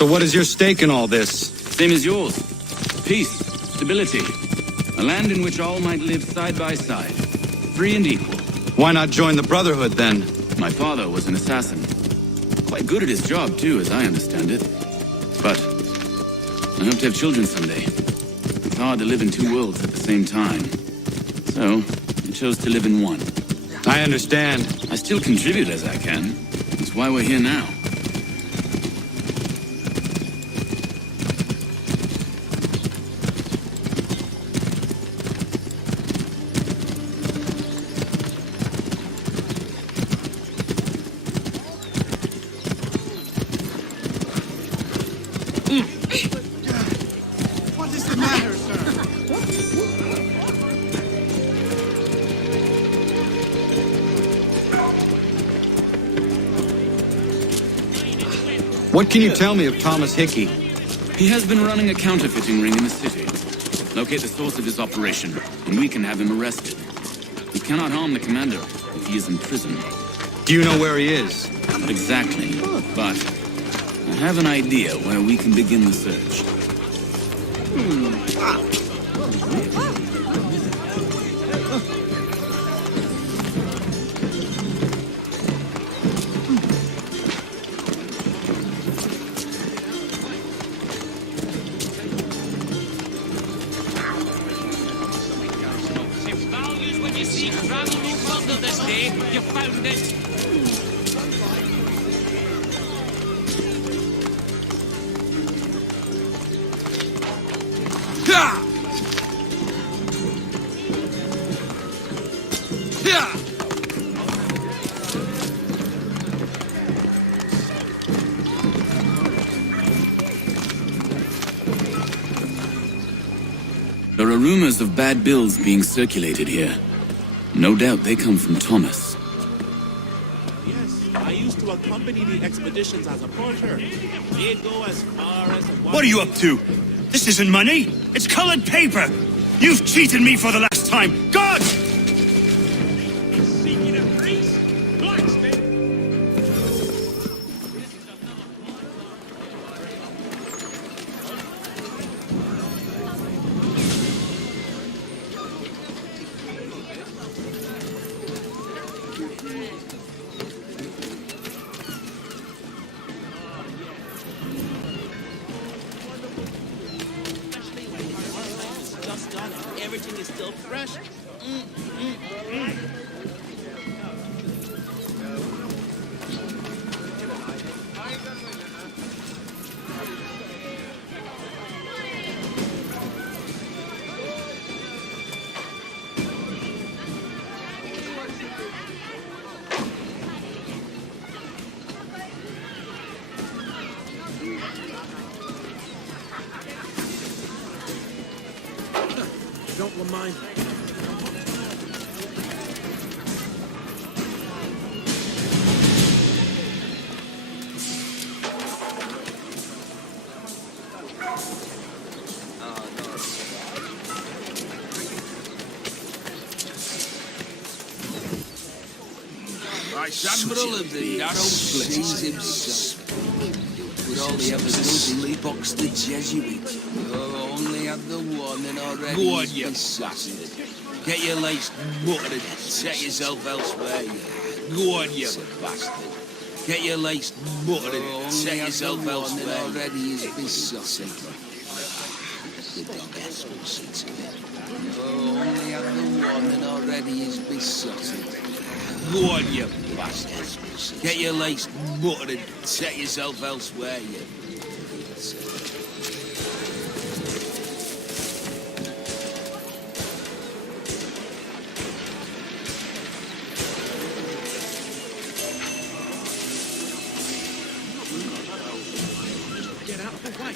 So what is your stake in all this? Same as yours. Peace, stability. A land in which all might live side by side. Free and equal. Why not join the Brotherhood, then? My father was an assassin. Quite good at his job, too, as I understand it. But I hope to have children someday. It's hard to live in two worlds at the same time. So, I chose to live in one. I understand. I still contribute as I can. That's why we're here now. What is the matter, sir? What can you tell me of Thomas Hickey? He has been running a counterfeiting ring in the city. Locate the source of his operation, and we can have him arrested. We cannot harm the commander if he is in prison. Do you know where he is? Not exactly, but I have an idea where we can begin the search. If values when you seek travel no further this day, you found it. There are rumors of bad bills being circulated here. No doubt they come from Thomas. Yes, I used to accompany the expeditions as a porter. They'd go as far as... What are you up to? This isn't money. It's colored paper. You've cheated me for the last time. God! Seeking a priest? Blacksmith? Just done. Everything is still fresh. Don't remind me. Vice Admiral of the Narrow Seas himself. Would only have a silly box the Jesuit. Oh, only had the one and already. Go on, you bastard. Get your lace buttered and set yourself elsewhere. Go on, you bastard. Get your lace buttered and set yourself elsewhere. Already is besotted. The dog has no sense of it. Oh, only had the one and already is besotted. Go on, you bastard. Get your lace buttered and set yourself elsewhere, you. Get out of the way.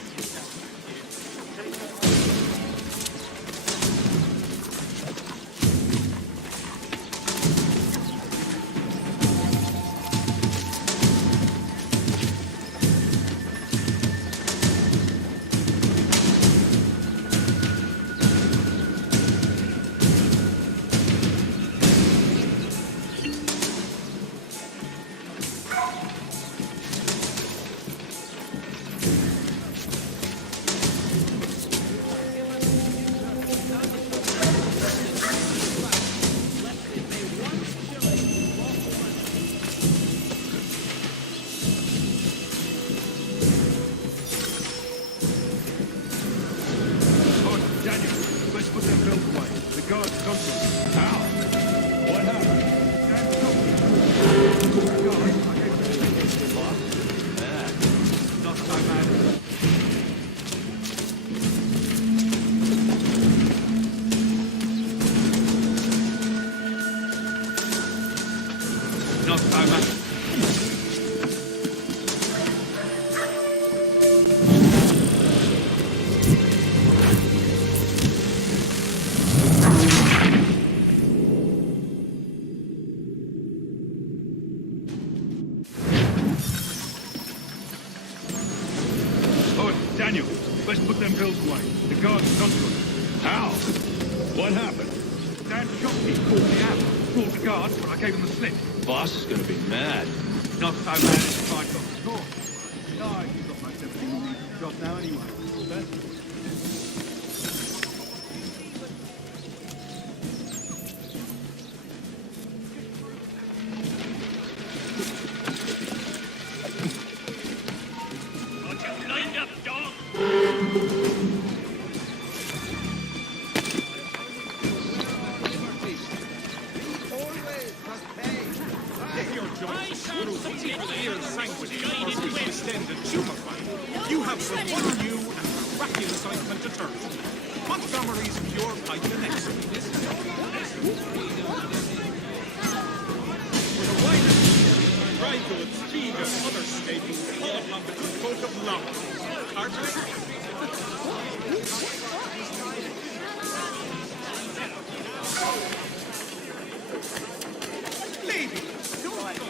them built away. The guards come to us. How? What happened? Not so bad. Not so bad. Daniel, let's put them bills away. The guards have come to us. How? What happened? Dan Shopkeep called me out. Brought the guards, but I gave him the slip. Boss is gonna be mad. Not so bad as I got the score. No, you've got most everything you need for the job now anyway. You have some one new and cracking assignment to turn to. Montgomery's Pure Pipe and Excellent. For the wider dry goods, feed and other staples, call upon the good folk of London. Lady, don't go.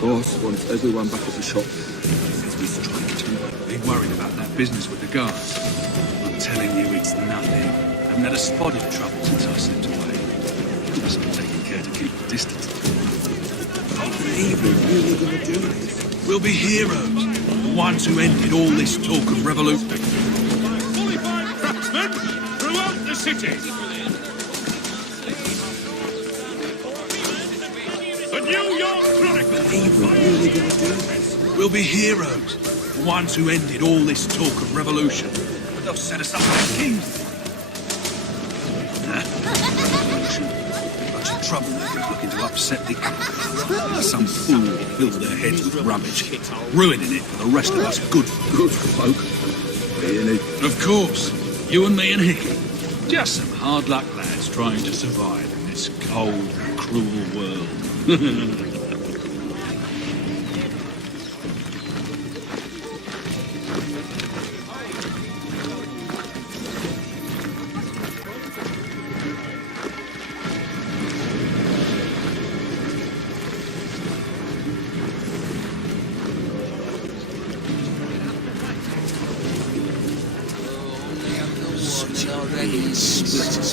Boss wants everyone back at the shop. Since we strike too. Been worried about that business with the guards. I'm telling you, it's nothing. I haven't had a spot of trouble since I slipped away. Just been taking care to keep the distance. I believe we're really going to do this. We'll be heroes. The ones who ended all this talk of revolution. Qualified craftsmen throughout the city. The New York Chronicle. I believe we're really going to do this. We'll be heroes. The ones who ended all this talk of revolution. They'll set us up like kings. Bunch of troublemakers looking to upset the apple. Some fool fills their heads with rubbish, ruining it for the rest of us good folk. Really? Of course, you and me and Hickey. Just some hard luck lads trying to survive in this cold, cruel world. Already split his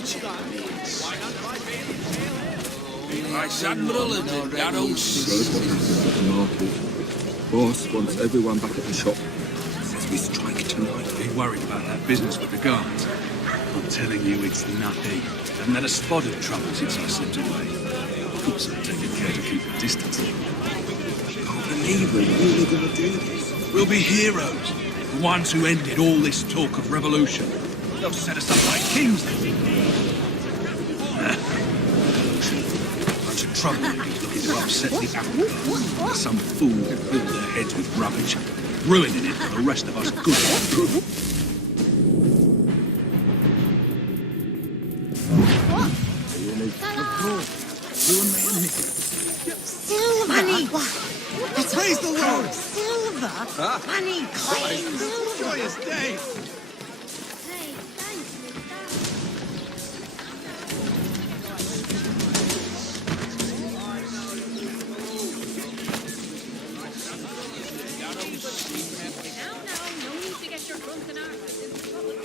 touching means. Vice Admiral of the Darrow Heard what happened at the market. Boss wants everyone back at the shop. Says we strike tonight. Be worried about that business with the guards. I'm telling you, it's nothing. Haven't had a spot of trouble since I slipped away. Of course, I'm taking care to keep the distance. Can't believe we're really going to do this. We'll be heroes. The ones who ended all this talk of revolution. They'll set us up like kings. Bunch of troublemakers looking to upset the apple cart. Some fool who filled their heads with rubbish, ruining it for the rest of us good. Silver! Money! Praise the Lord! Silver! Money! Coins! Joyous day! No need to get your drunken arse in trouble.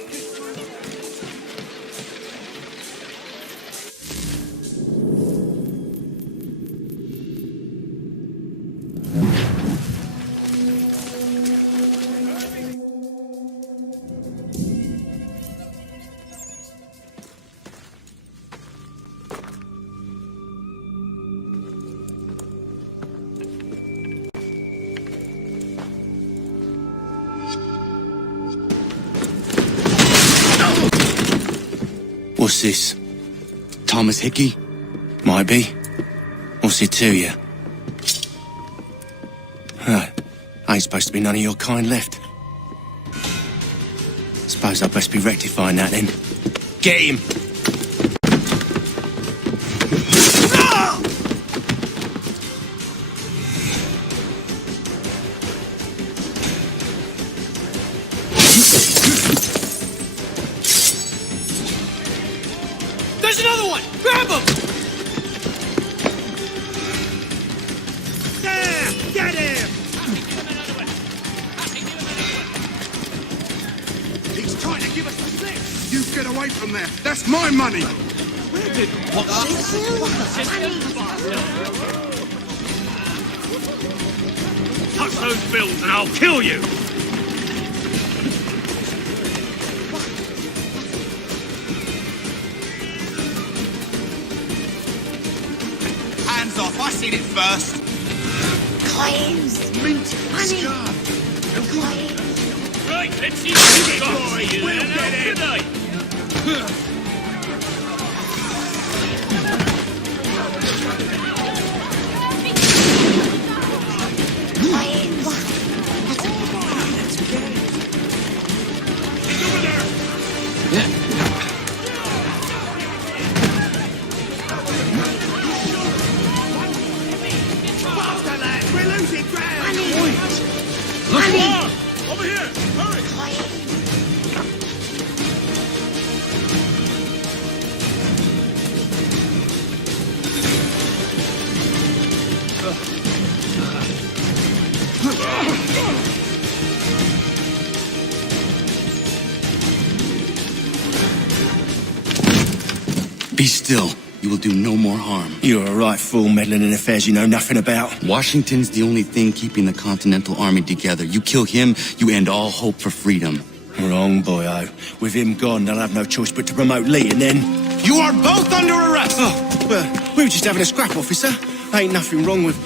What's this? Thomas Hickey? Might be. What's it to you? Ain't supposed to be none of your kind left. Suppose I'd best be rectifying that then. Get him! There's another one! Grab him! There! Get him! He's trying to give us the slip! You get away from there! That's my money! Touch those bills and I'll kill you! Hands off! I seen it first! Coins! Money! Coins! Right, let's see what you got for you. We'll get it tonight. We're losing ground! Money! Over here! Hurry! Be still. You will do no more harm. You're a right fool meddling in affairs you know nothing about. Washington's the only thing keeping the Continental Army together. You kill him, you end all hope for freedom. Wrong, boyo. With him gone, they'll have no choice but to promote Lee, and then... You are both under arrest! Oh, well, we were just having a scrap, officer. Ain't nothing wrong with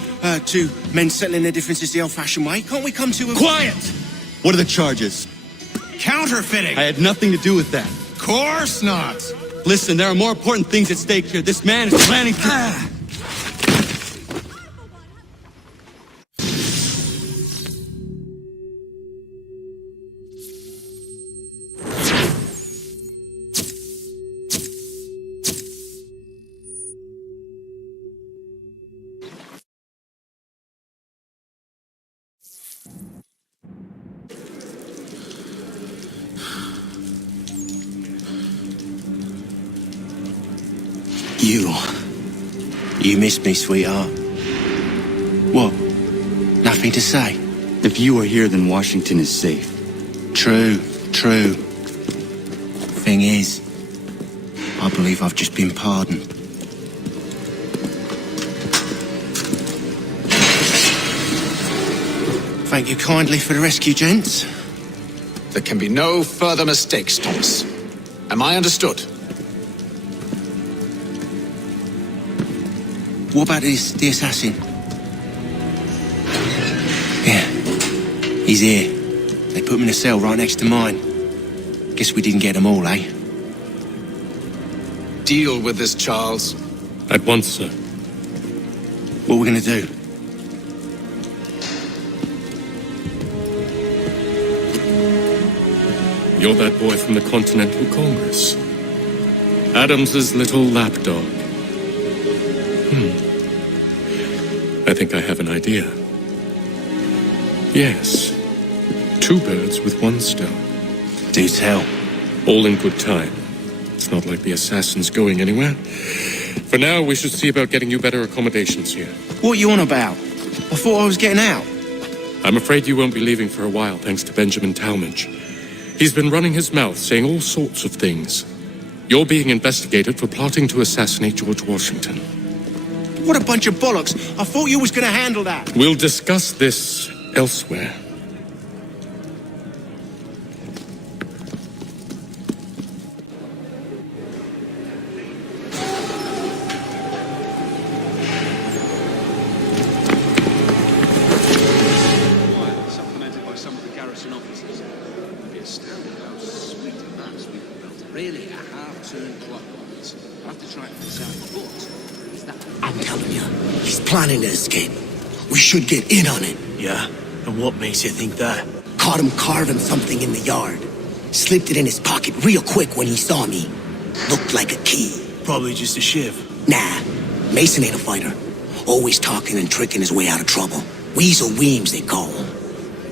two men settling their differences the old-fashioned way. Can't we come to a... Quiet! What are the charges? Counterfeiting! I had nothing to do with that. Course not! Listen, there are more important things at stake here. This man is planning to... You missed me, sweetheart. What? Nothing to say? If you are here, then Washington is safe. True. Thing is, I believe I've just been pardoned. Thank you kindly for the rescue, gents. There can be no further mistakes, Thomas. Am I understood? What about the assassin? Yeah, he's here. They put him in a cell right next to mine. Guess we didn't get them all, eh? Deal with this, Charles. At once, sir. What are we gonna do? You're that boy from the Continental Congress. Adams's little lapdog. I think I have an idea. Yes. 2 birds with 1 stone. Do tell. All in good time. It's not like the assassin's going anywhere. For now, we should see about getting you better accommodations here. What are you on about? I thought I was getting out. I'm afraid you won't be leaving for a while, thanks to Benjamin Talmadge. He's been running his mouth, saying all sorts of things. You're being investigated for plotting to assassinate George Washington. What a bunch of bollocks. I thought you was gonna handle that. We'll discuss this elsewhere. Supplemented by some of the garrison officers. You'd be astounded how sweet a mass we've built. Really a half-turned clockwise. I have to try and fix out the books. I'm telling you, he's planning to escape. We should get in on it. Yeah? And what makes you think that? Caught him carving something in the yard. Slipped it in his pocket real quick when he saw me. Looked like a key. Probably just a shiv. Nah, Mason ain't a fighter. Always talking and tricking his way out of trouble. Weasel Weems, they call him.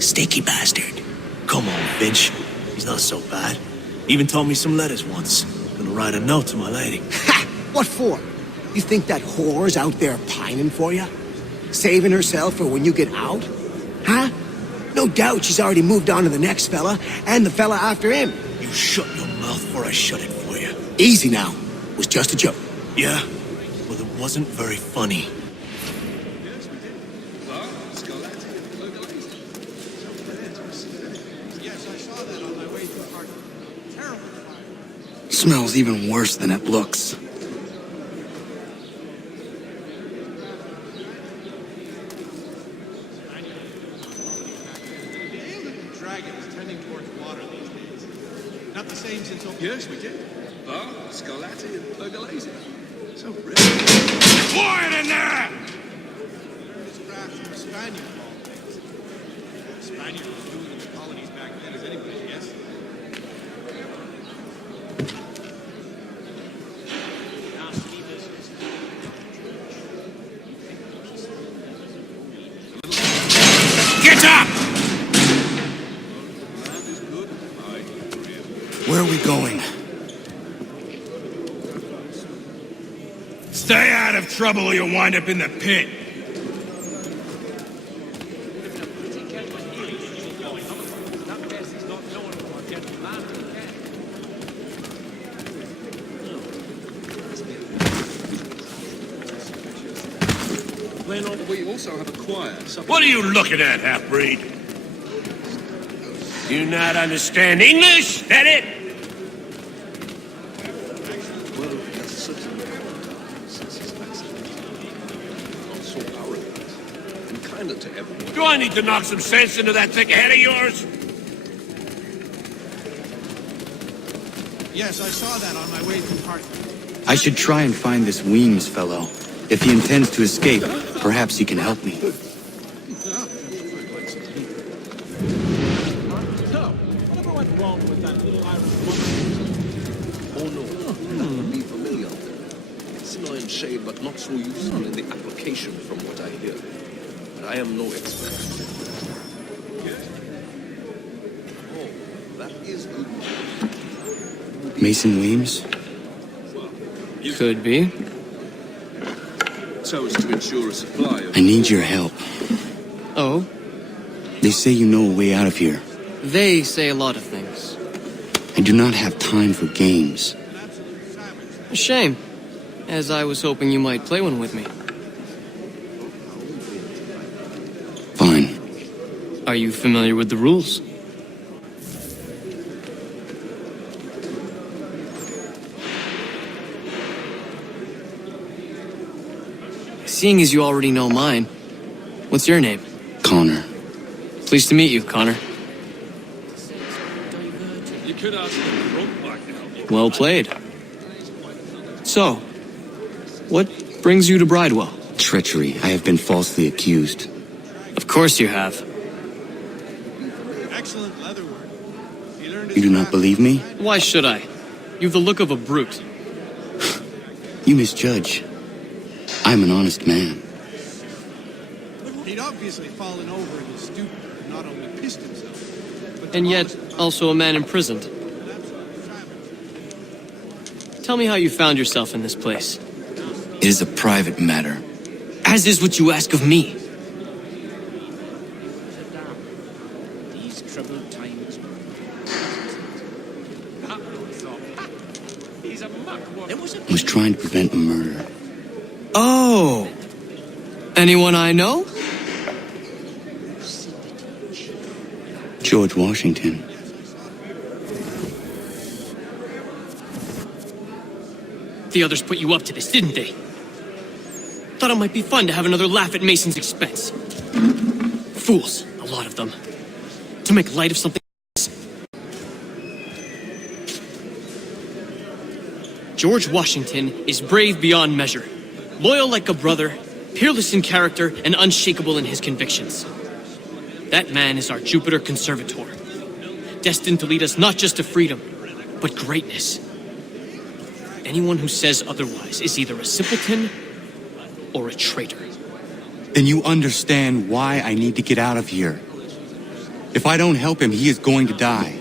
Sticky bastard. Come on, Finch. He's not so bad. Even told me some letters once. Gonna write a note to my lady. Ha! What for? You think that whore's out there pining for you? Saving herself for when you get out? Huh? No doubt she's already moved on to the next fella, and the fella after him. You shut your mouth before I shut it for you. Easy now. It was just a joke. Yeah? Well, it wasn't very funny. Smells even worse than it looks. Yes, we did. Bar, Scarlatti, and Pergolesi. So rich. Quiet in there! This craft from a Spaniard of all things. The Spaniard was doing in the colonies back then as anybody, yes? Get up! Where are we going? Stay out of trouble or you'll wind up in the pit. We also have a choir. What are you looking at, half-breed? You not understand English? That it? Well, that's certainly since his accident. Not so arrogant and kinder to everyone. Do I need to knock some sense into that thick head of yours? Yes, I saw that on my way through Hartford. I should try and find this Weems fellow. If he intends to escape, perhaps he can help me. Whatever went wrong with that little Irish woman? Oh no, that would be familiar. Similar in shade, but not so useful in the application from what I hear. But I am no expert. Oh, that is good. Mason Weems? Could be. So as to ensure a supply of... I need your help. Oh? They say you know a way out of here. They say a lot of things. I do not have time for games. A shame, as I was hoping you might play one with me. Fine. Are you familiar with the rules? Seeing as you already know mine, what's your name? Connor. Pleased to meet you, Connor. You could ask the front back now. Well played. So, what brings you to Bridewell? Treachery. I have been falsely accused. Of course you have. Excellent leather work. He learned You do not believe me? Why should I? You've the look of a brute. You misjudge. I'm an honest man. He'd obviously fallen over in his stupor and not only pissed himself, but And yet, also a man imprisoned. Tell me how you found yourself in this place. It is a private matter. As is what you ask of me. These troubled times. He's a muck. There was a I was trying to prevent a murder. Oh! Anyone I know? George Washington. The others put you up to this, didn't they? Thought it might be fun to have another laugh at Mason's expense. Fools, a lot of them. To make light of something. George Washington is brave beyond measure, loyal like a brother, peerless in character, and unshakable in his convictions. That man is our Jupiter Conservator, destined to lead us not just to freedom, but greatness. Anyone who says otherwise is either a simpleton or a traitor. Then you understand why I need to get out of here. If I don't help him, he is going to die.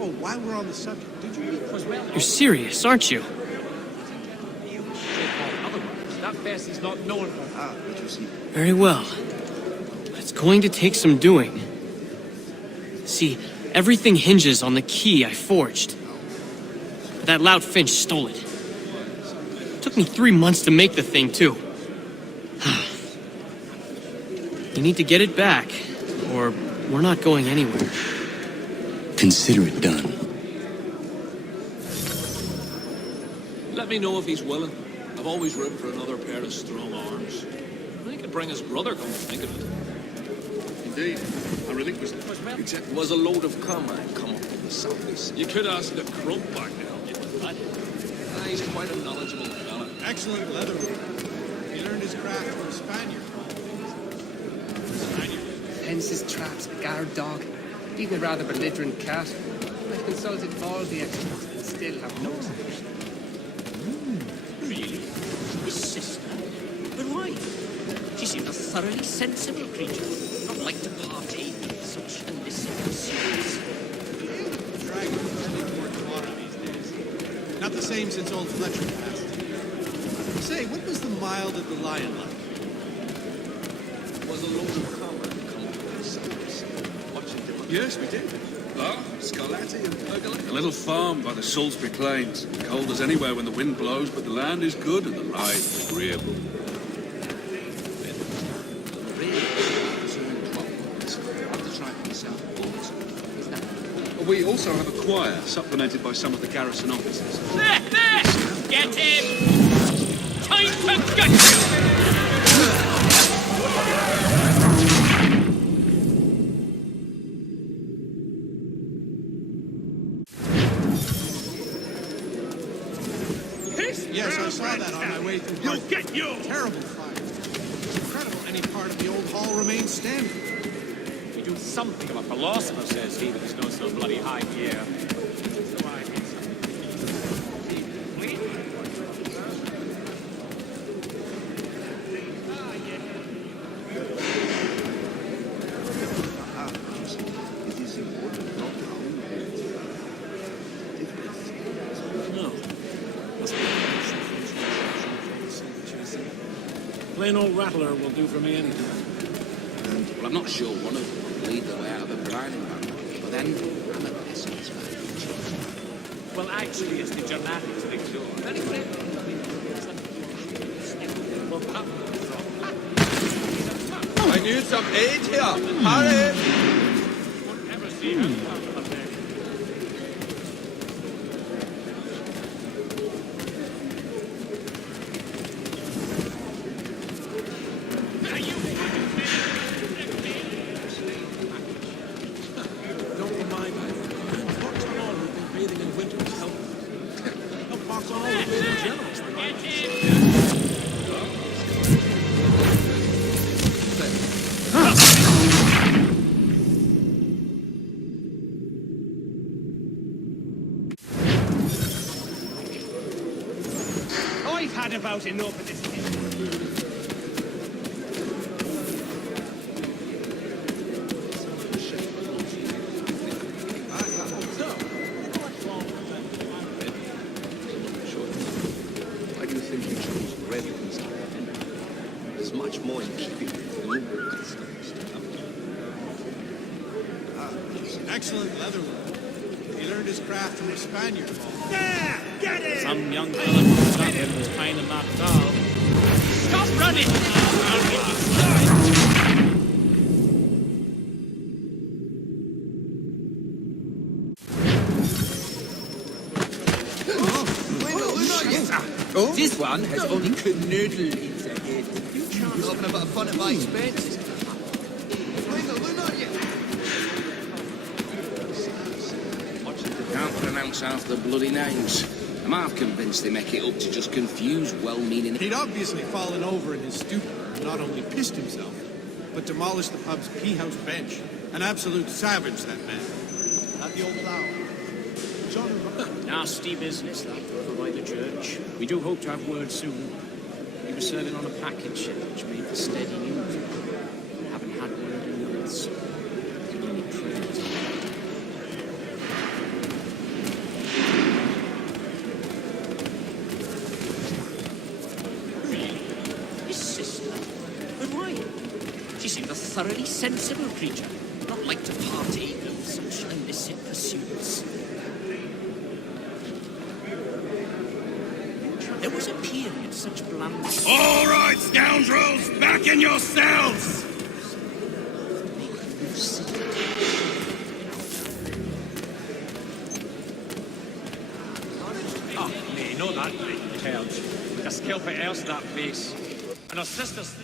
Oh, while we're on the subject, did you read You're serious, aren't you? That face is not known. Very well. But it's going to take some doing. See, everything hinges on the key I forged. But that loud Finch stole it. Took me 3 months to make the thing, too. You need to get it back, or we're not going anywhere. Consider it done. Let me know if he's willing. I've always room for another pair of strong arms. I could bring his brother, come to think of it. Indeed. I relinquished it. It was a load of comrade come up from the southeast. You could ask the crump back now. He's quite a knowledgeable fella. excellent leather work. He learned his craft from a Spaniard. Fences, traps, a guard dog, even a rather belligerent cat. I've consulted all the experts and still have no solution. Really? His sister? But why? She seemed a thoroughly sensible creature, not like to partake in such illicit pursuits. Dragons are an important water these days. Not the same since old Fletcher passed. Say, what was the Mild at the Lion like? Was a load of comrade come up from the southeast. Watching different... Yes, we did. Oh, Scarlatti and Pergola. A little farm by the Salisbury Plains. Cold as anywhere when the wind blows, but the land is good and the ride agreeable. We also have a choir, supplemented by some of the garrison officers. There! Get him! Time to gut you! Yes, I saw that on my way through. You'll get you! Terrible fire. It's incredible any part of the old hall remains standing. We do something of a philosopher, says he, that is no so bloody high here. Plain old rattler will do for me anytime. Well, I'm not sure one of them will lead the way out of the grinding barrel, but then I'm a pessimist. Well, actually, it's the Germanics next door. Very friendly. I need some aid here. Hurry! Won't ever see him up there. Don't remind me. Parks on all who've been bathing in winter to help. No, Parks on all who've been in generals. I've had about enough of this. Why do you think you chose red instead? There's much more in keeping with blue. Excellent leather work. He learned his craft from a Spaniard. Yeah! Get it! Some young fella from Scotland was trying to knock down. Stop running! I'll get you This one has only canoodled into head. You can't open a bit of fun at my expense. Can't pronounce half the bloody names. I'm half convinced they make it up to just confuse well-meaning... He'd obviously fallen over in his stupor and not only pissed himself, but demolished the pub's pea-house bench. An absolute savage, that man. At the old plough. Nasty business, that, over by the church. We do hope to have word soon. He was serving on a package ship which made for steady news. Haven't had word in months. Can only pray it's all right. His sister? But why? She seemed a thoroughly sensible creature, not like to partake of such illicit pursuits. There was a period such bland... All right, scoundrels! Back in your cells! Oh, nay, no that great couch. A skill for else that face. And her sister's...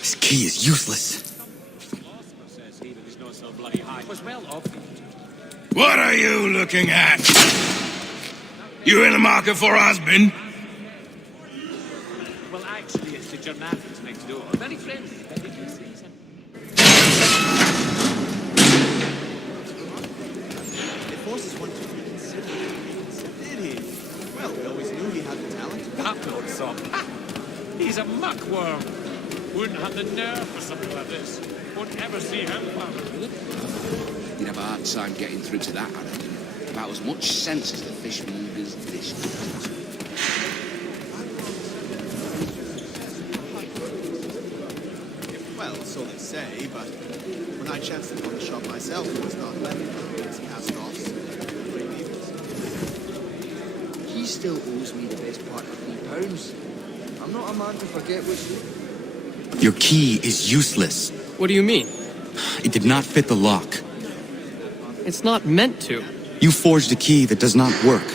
This key is useless. says he that is not so bloody high. Was well obvious. What are you looking at? You in the market for a husband? Well, actually, it's the Germanics next door. Very friendly, very decent. It forces one to reconsider. Did he? Well, we always knew he had the talent. That milksop. He's a muckworm. Wouldn't have the nerve for something like this. Won't ever see him coming. You'd have a hard time getting through to that, I reckon. About as much sense as the fishmonger's dish. Well, so they say, but when I chanced upon the shop myself, it was not left as cast-offs. He still owes me the best part of £3. I'm not a man to forget what's due. Your key is useless. What do you mean? It did not fit the lock. It's not meant to. You forged a key that does not work.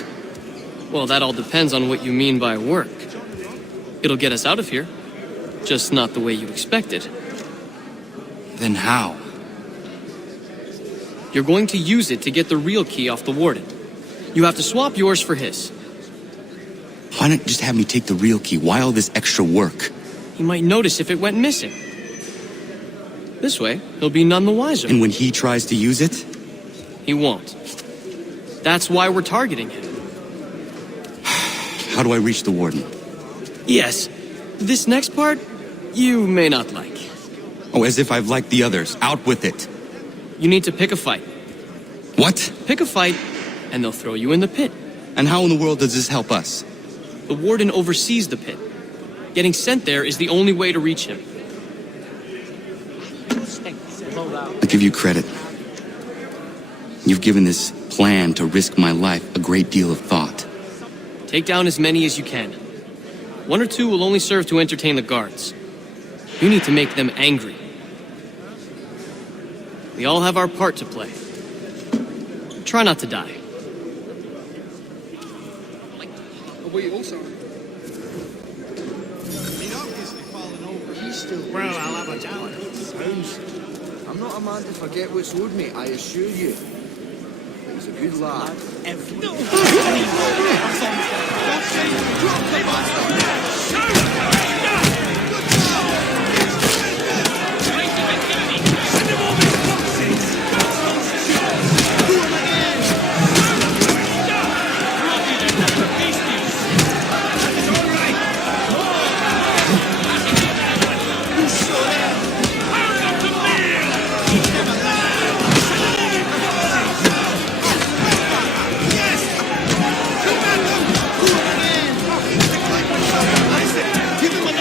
Well, that all depends on what you mean by work. It'll get us out of here. Just not the way you expected. Then how? You're going to use it to get the real key off the warden. You have to swap yours for his. Why not just have me take the real key? Why all this extra work? He might notice if it went missing. This way, he'll be none the wiser. And when he tries to use it? He won't. That's why we're targeting him. How do I reach the warden? Yes. This next part, you may not like. Oh, as if I've liked the others. Out with it. You need to pick a fight. What? Pick a fight, and they'll throw you in the pit. And how in the world does this help us? The warden oversees the pit. Getting sent there is the only way to reach him. I give you credit. You've given this plan to risk my life a great deal of thought. Take down as many as you can. 1 or 2 will only serve to entertain the guards. You need to make them angry. We all have our part to play. Try not to die. We also. Well, I'll have a down. I'm not a man to forget what's owed me, I assure you. He's a good lad. Give him a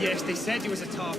yes, they said you was a top.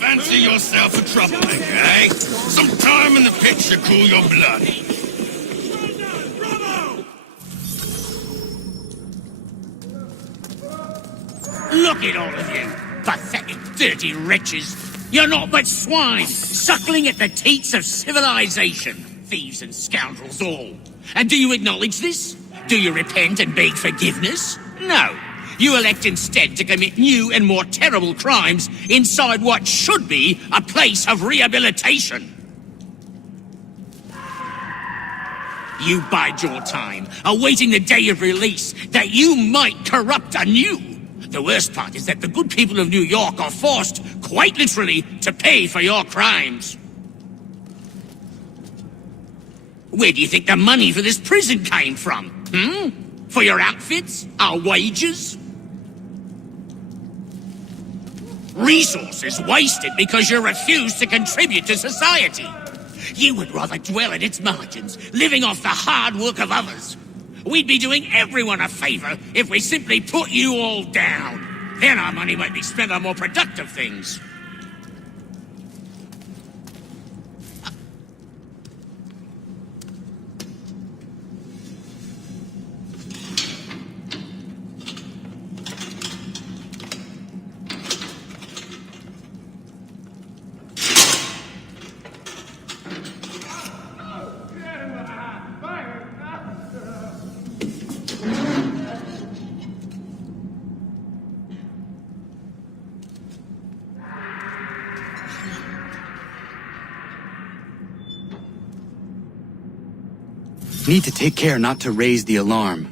Fancy yourself a troublemaker, eh? Some time in the pit should cool your blood. Look at all of you, pathetic, dirty wretches. You're not but swine, suckling at the teats of civilization. Thieves and scoundrels all. And do you acknowledge this? Do you repent and beg forgiveness? No. You elect instead to commit new and more terrible crimes inside what should be a place of rehabilitation. You bide your time, awaiting the day of release, that you might corrupt anew. The worst part is that the good people of New York are forced, quite literally, to pay for your crimes. Where do you think the money for this prison came from? For your outfits? Our wages? Resources wasted because you refuse to contribute to society. You would rather dwell at its margins, living off the hard work of others. We'd be doing everyone a favor if we simply put you all down. Then our money might be spent on more productive things. Need to take care not to raise the alarm.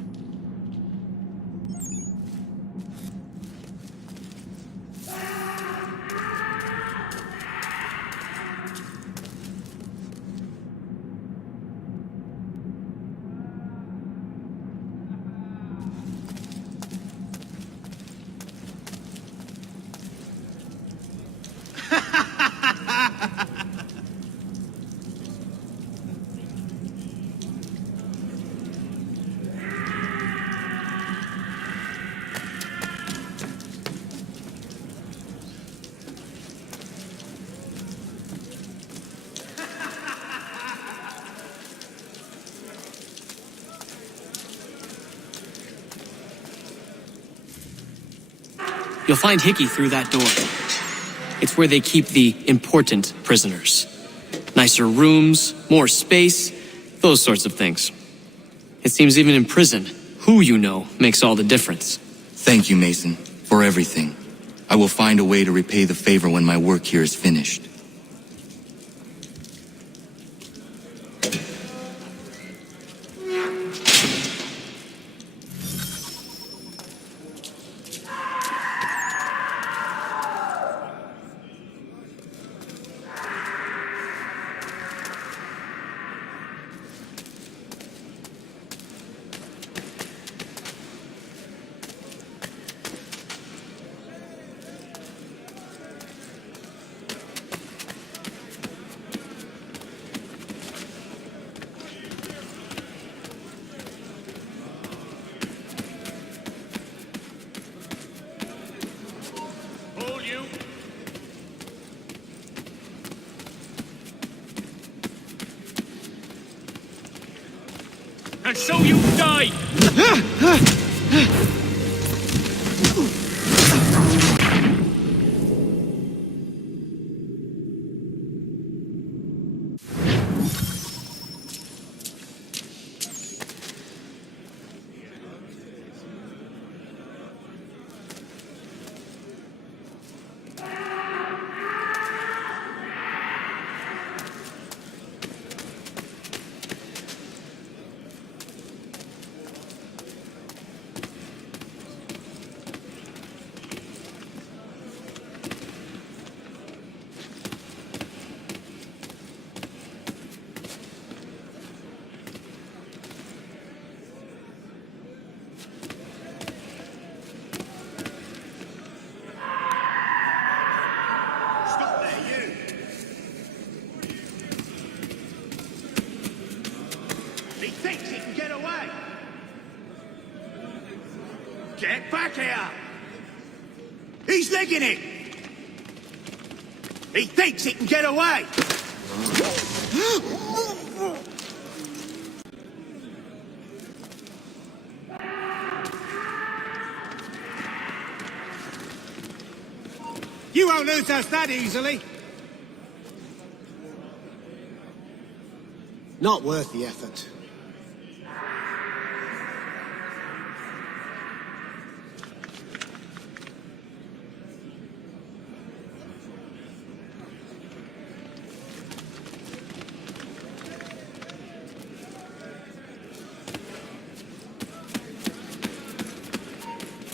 You'll find Hickey through that door. It's where they keep the important prisoners. Nicer rooms, more space, those sorts of things. It seems even in prison, who you know makes all the difference. Thank you, Mason, for everything. I will find a way to repay the favor when my work here is finished. And so you die! Get back here! He's legging it! He thinks he can get away! You won't lose us that easily. Not worth the effort.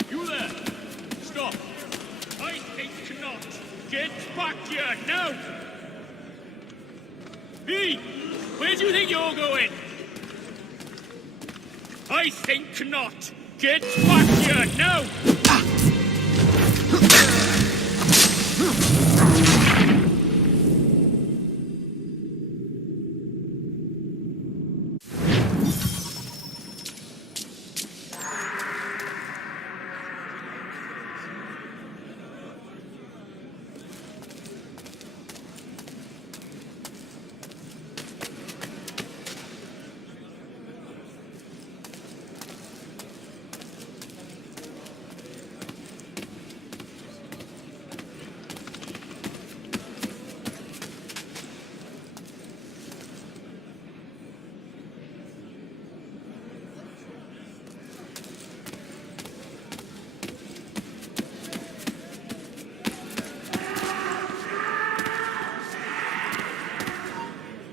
You there! Stop! I think not! Get back here, now! Me! Where do you think you're going? I think not! Get back here, now!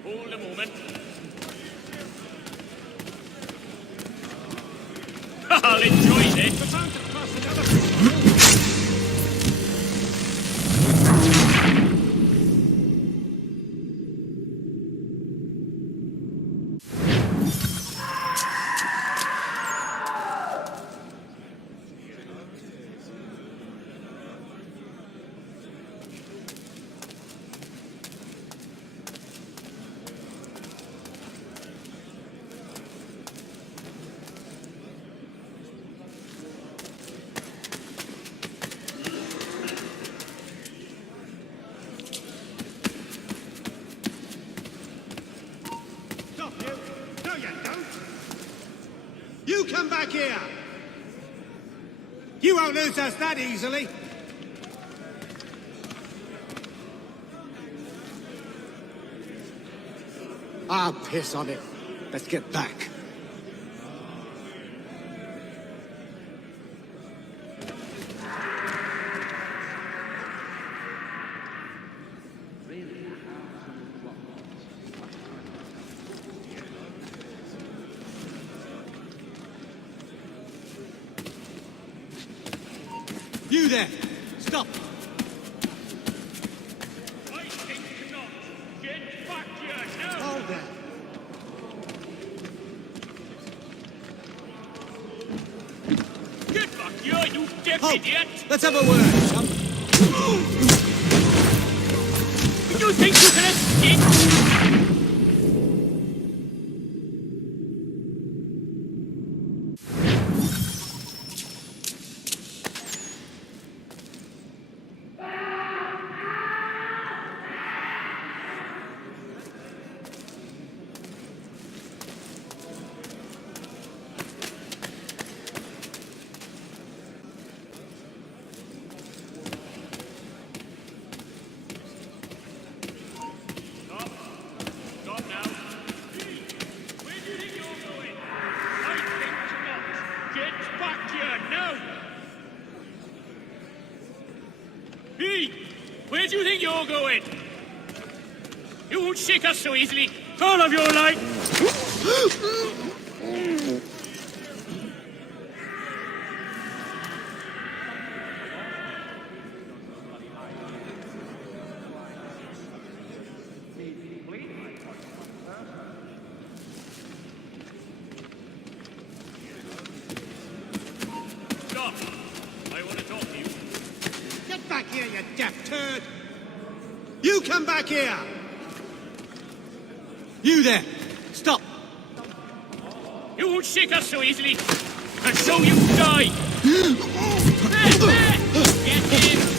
Hold a moment. I'll enjoy this. Stop you! No, you don't! You come back here! You won't lose us that easily. Ah, piss on it. Let's get back. You there! Stop! Hold that! Get back here, you deaf idiot! Let's have a word, son. You think you can escape? Stop now. Where do you think you're going? I think not. Get back here now! Hey! Where do you think you're going? You won't shake us so easily. All of your light! Stop! I want to talk to you. Get back here, you deaf turd! You come back here! You there! Stop! You won't shake us so easily. And so you die! Get in!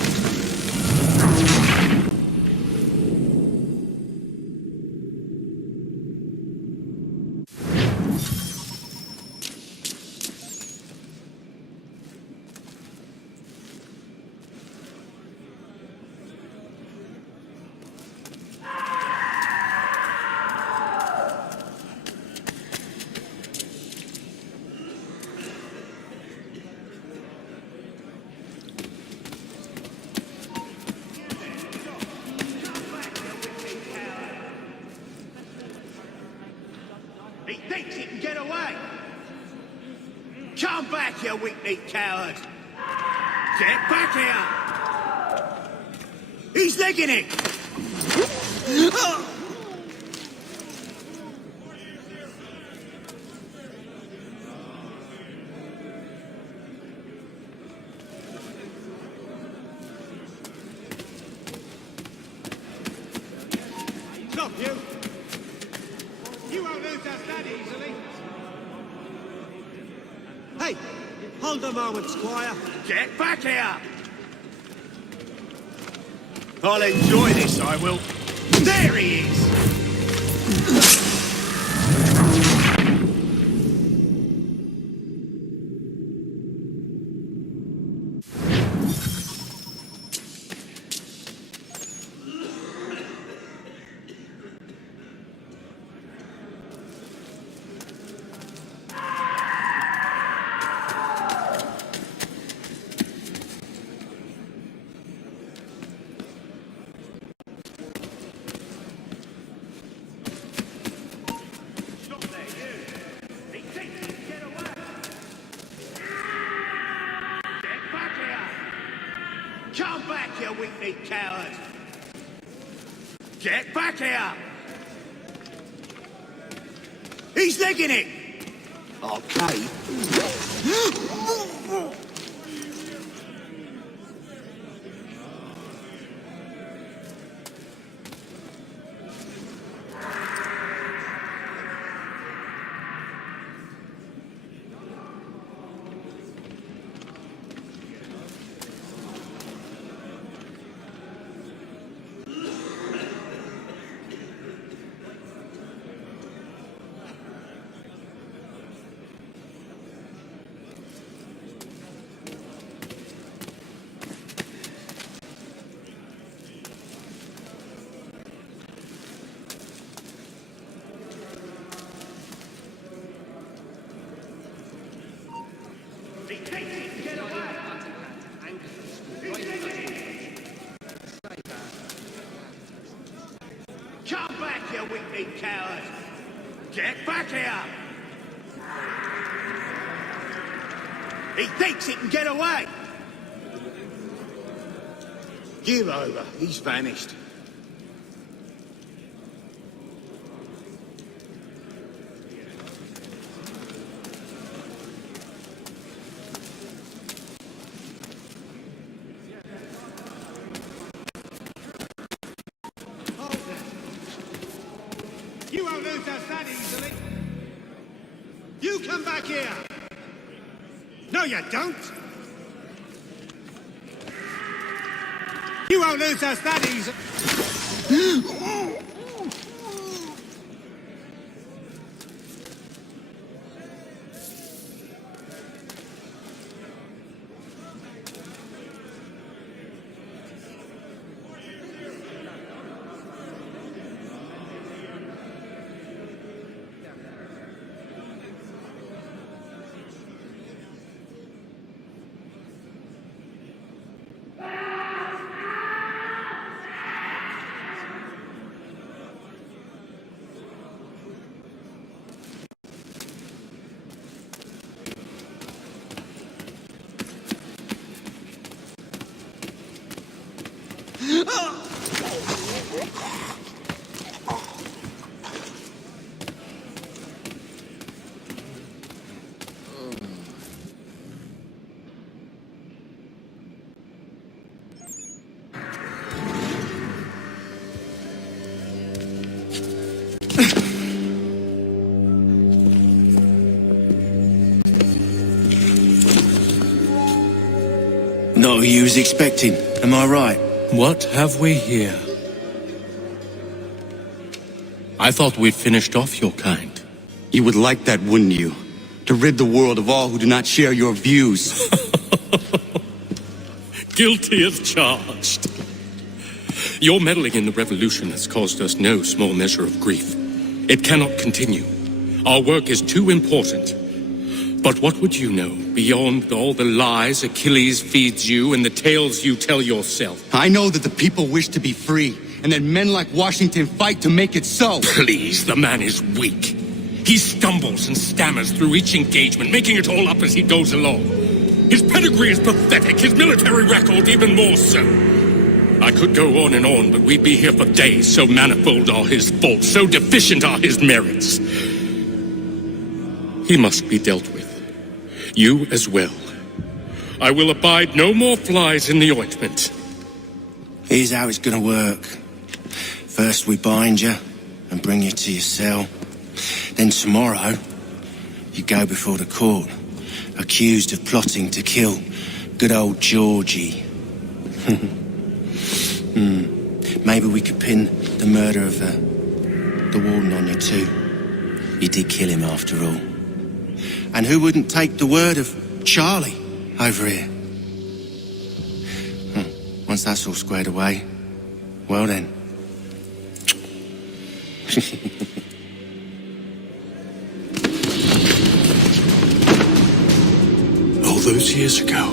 He thinks he can get away! Come back, you weak-kneed coward! Get back here! He's licking it! Stop, you! You won't lose us that easily. Hey, hold a moment, Squire. Get back here! I'll enjoy this, I will. There he is! Come back, you weak-kneed coward! Get back here! He's licking it! Okay. you wicked coward! Get back here! He thinks he can get away! Give over. He's vanished. You won't lose us that easily. You come back here. No, you don't. You won't lose us that easily. Not who you was expecting, am I right? What have we here? I thought we'd finished off your kind. You would like that, wouldn't you? To rid the world of all who do not share your views. Guilty as charged. Your meddling in the revolution has caused us no small measure of grief. It cannot continue. Our work is too important. But what would you know beyond all the lies Achilles feeds you and the tales you tell yourself? I know that the people wish to be free, and that men like Washington fight to make it so. Please, the man is weak. He stumbles and stammers through each engagement, making it all up as he goes along. His pedigree is pathetic, his military record even more so. I could go on, but we'd be here for days, so manifold are his faults, so deficient are his merits. He must be dealt with. You as well. I will abide no more flies in the ointment. Here's how it's gonna work. First we bind you and bring you to your cell. Then tomorrow, you go before the court, accused of plotting to kill good old Georgie. Maybe we could pin the murder of the warden on you too. You did kill him after all. And who wouldn't take the word of Charlie over here? Once that's all squared away, well then. All those years ago,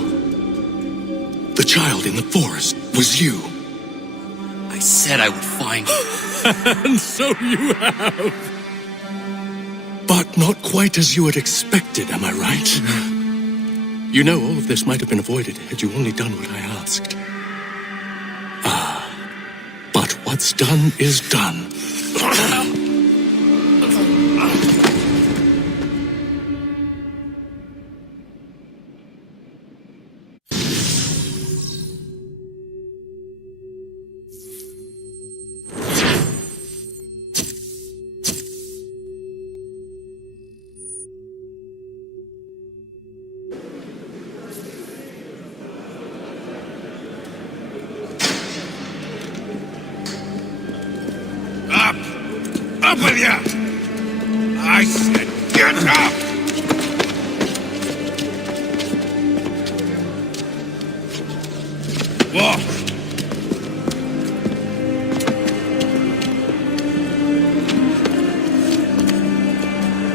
the child in the forest was you. I said I would find you. And so you have. But not quite as you had expected, am I right? You know, all of this might have been avoided had you only done what I asked. But what's done is done. Up with you! I said, get up! Walk!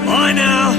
Bye now!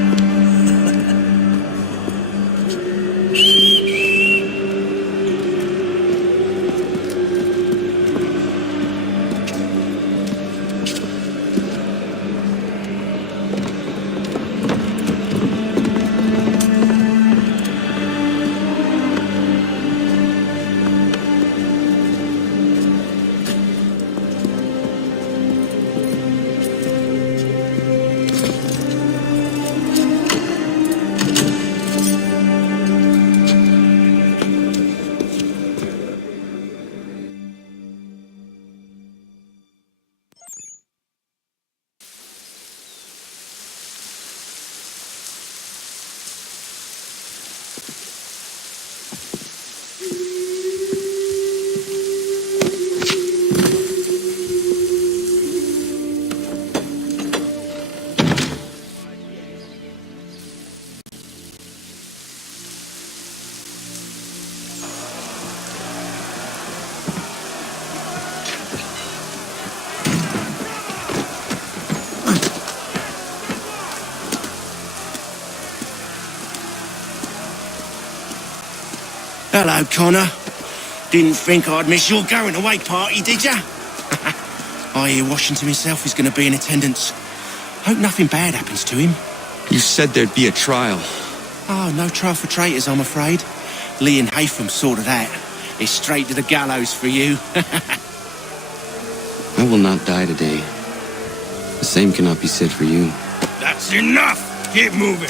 Hello, Connor. Didn't think I'd miss your going away party, did ya? I hear Washington himself is going to be in attendance. Hope nothing bad happens to him. You said there'd be a trial. Oh, no trial for traitors, I'm afraid. Lee and Haytham sorted that. It's straight to the gallows for you. I will not die today. The same cannot be said for you. That's enough! Keep moving!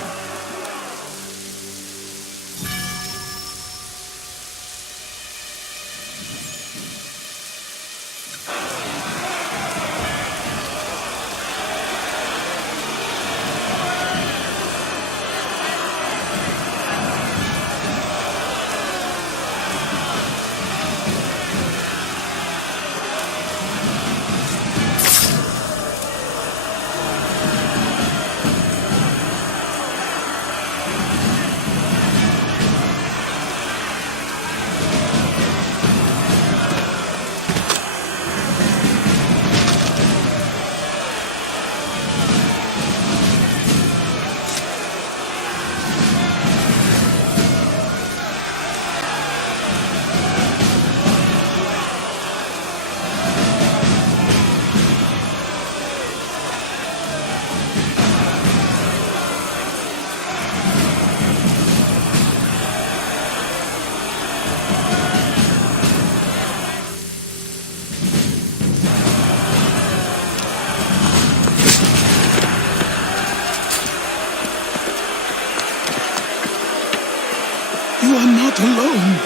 You are not alone.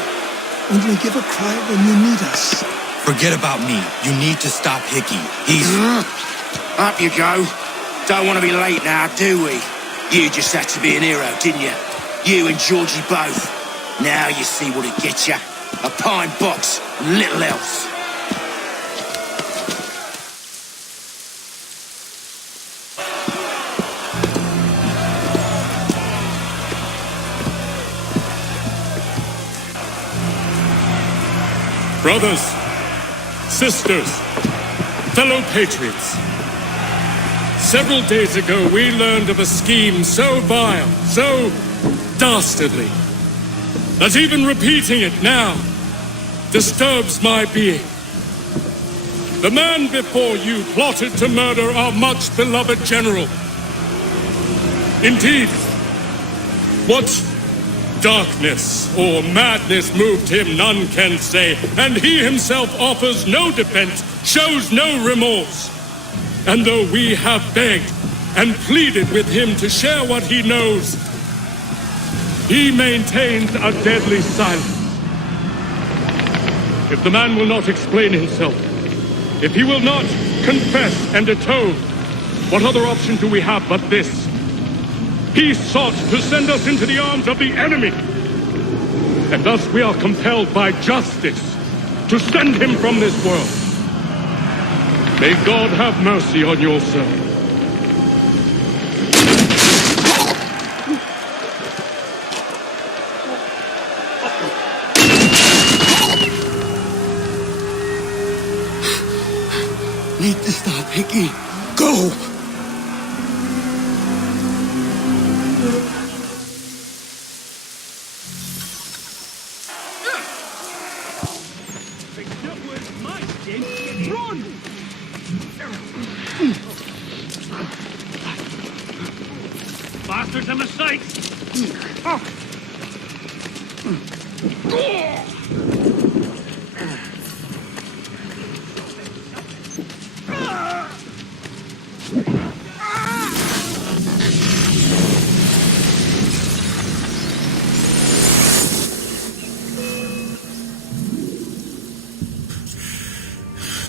Only give a cry when you need us. Forget about me. You need to stop Hickey. He's... Up you go. Don't want to be late now, do we? You just had to be an hero, didn't you? You and Georgie both. Now you see what it gets you. A pine box, little else. Brothers, sisters, fellow patriots. Several days ago, we learned of a scheme so vile, so dastardly, that even repeating it now disturbs my being. The man before you plotted to murder our much-beloved general. Indeed, what darkness or madness moved him, none can say, and he himself offers no defense, shows no remorse. And though we have begged and pleaded with him to share what he knows, he maintains a deadly silence. If the man will not explain himself, if he will not confess and atone, what other option do we have but this? He sought to send us into the arms of the enemy. And thus we are compelled by justice to send him from this world. May God have mercy on your soul. Need to stop, Hickey. Go! Bastards in the sights!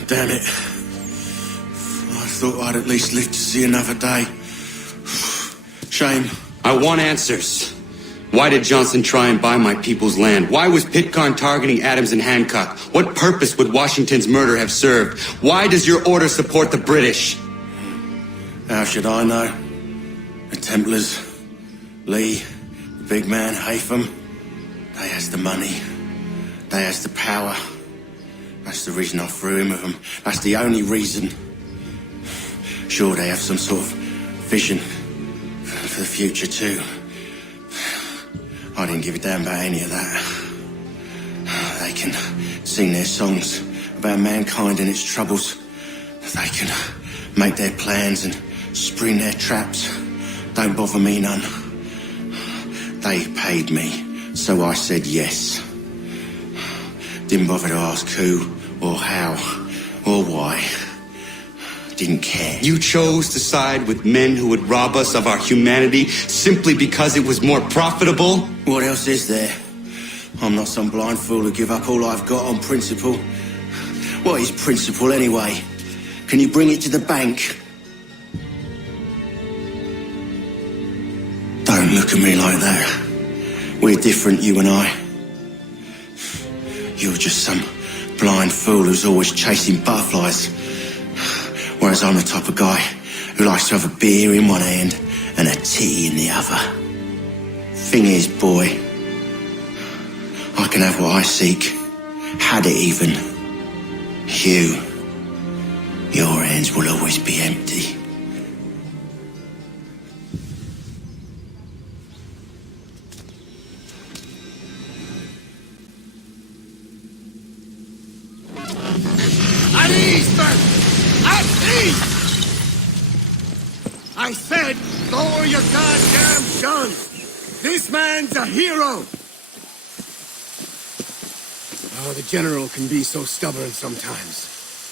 Damn it. I thought I'd at least live to see another day. Shame. I want answers. Why did Johnson try and buy my people's land? Why was Pitcairn targeting Adams and Hancock? What purpose would Washington's murder have served? Why does your order support the British? How should I know? The Templars, Lee, the big man, Haytham, they has the money. They has the power. That's the reason I threw in with them. That's the only reason. Sure, they have some sort of vision for the future too. I didn't give a damn about any of that. can sing their songs about mankind and its troubles. They can make their plans and spring their traps. Don't bother me none. They paid me, so I said yes. Didn't bother to ask who, or how, or why. Didn't care. You chose to side with men who would rob us of our humanity simply because it was more profitable? What else is there? I'm not some blind fool who give up all I've got on principle. What is principle anyway? Can you bring it to the bank? Don't look at me like that. We're different, you and I. You're just some blind fool who's always chasing butterflies. Whereas I'm the type of guy who likes to have a beer in one hand and a tea in the other. Thing is, boy, I can have what I seek. Had it even. Your hands will always be empty. At ease, Bert! At ease! I said, lower your goddamn guns! This man's a hero! Oh, the General can be so stubborn sometimes.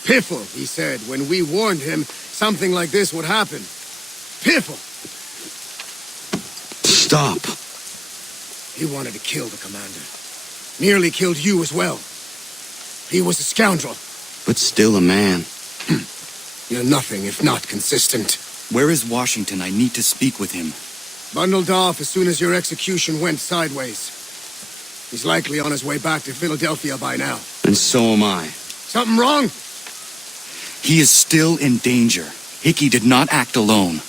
Piffle, he said, when we warned him something like this would happen. Piffle! Stop. He wanted to kill the commander. Nearly killed you as well. He was a scoundrel. But still a man. You're nothing if not consistent. Where is Washington? I need to speak with him. Bundled off as soon as your execution went sideways. He's likely on his way back to Philadelphia by now. And so am I. Something wrong? He is still in danger. Hickey did not act alone.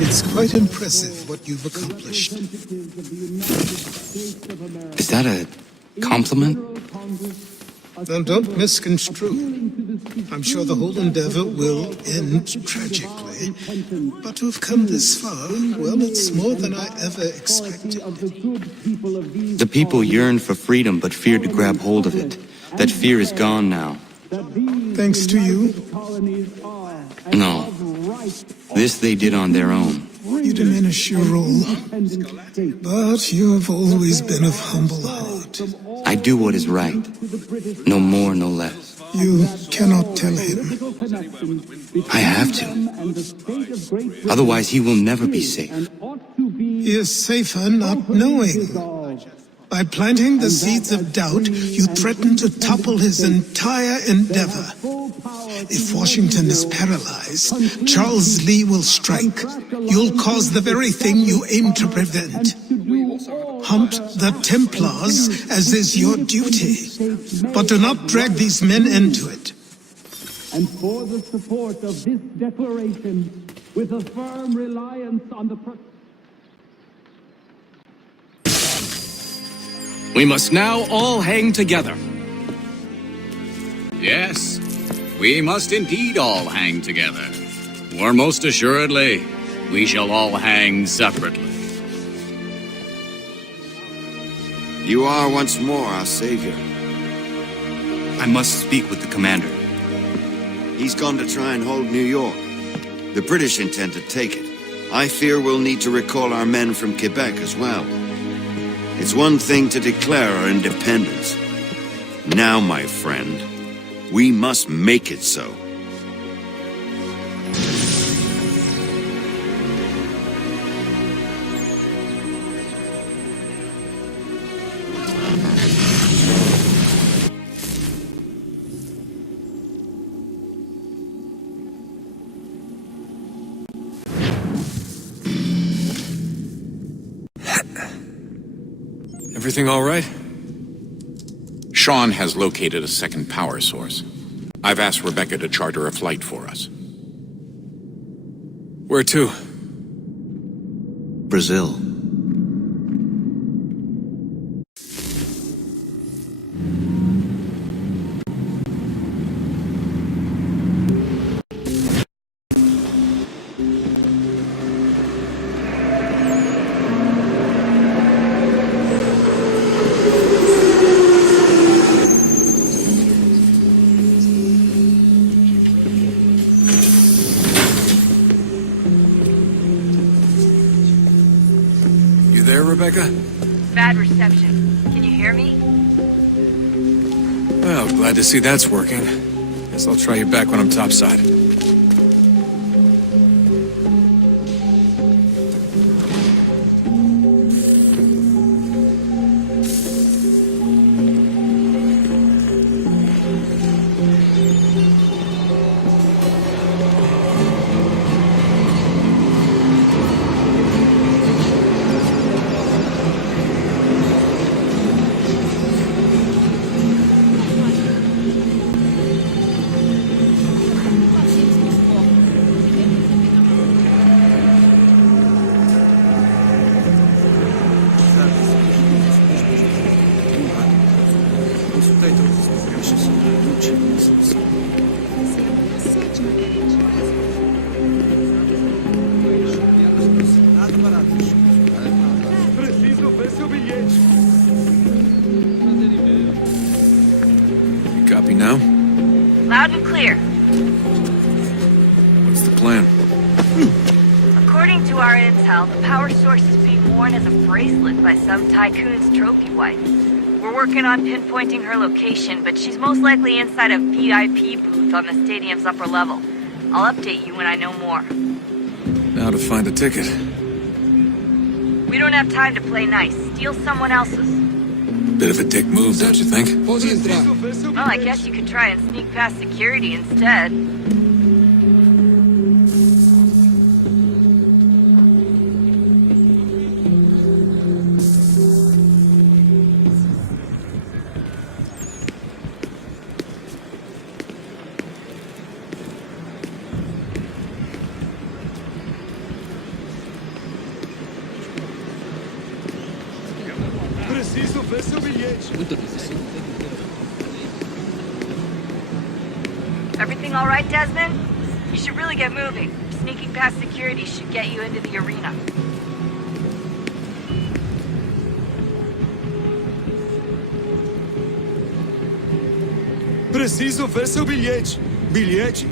It's quite impressive what you've accomplished. Is that a compliment? Now, don't misconstrue. I'm sure the whole endeavor will end tragically. But to have come this far, well, it's more than I ever expected. The people yearned for freedom but feared to grab hold of it. That fear is gone now. Thanks to you. No. This they did on their own. You diminish your role. But you have always been of humble heart. I do what is right. No more, no less. You cannot tell him. I have to. Otherwise, he will never be safe. He is safer not knowing. By planting the seeds of doubt, you threaten to topple his entire endeavor. If Washington is paralyzed, Charles Lee will strike. You'll cause the very thing you aim to prevent. Hunt the Templars, as is your duty. But do not drag these men into it. And for the support of this declaration, with a firm reliance on the... We must now all hang together. Yes, we must indeed all hang together. Or most assuredly, we shall all hang separately. You are once more our savior. I must speak with the commander. He's gone to try and hold New York. The British intend to take it. I fear we'll need to recall our men from Quebec as well. It's one thing to declare our independence. Now, my friend, we must make it so. Everything all right? Sean has located a second power source. I've asked Rebecca to charter a flight for us. Where to? Brazil. You there, Rebecca? Bad reception. Can you hear me? Well, glad to see that's working. Guess I'll try you back when I'm topside. Preciso ver seu bilhete. You copy now? Loud and clear. What's the plan? According to our intel, the power source is being worn as a bracelet by some tycoon's trophy wife. We're working on pinpointing her location, but she's most likely inside a VIP booth on the stadium's upper level. I'll update you when I know more. Now to find a ticket. We don't have time to play nice. Steal someone else's. Bit of a dick move, don't you think? Well, I guess you could try and sneak past security instead. Preciso ver seu bilhete. Everything all right, Desmond? You should really get moving. Sneaking past security should get you into the arena. Preciso ver seu bilhete. Bilhete?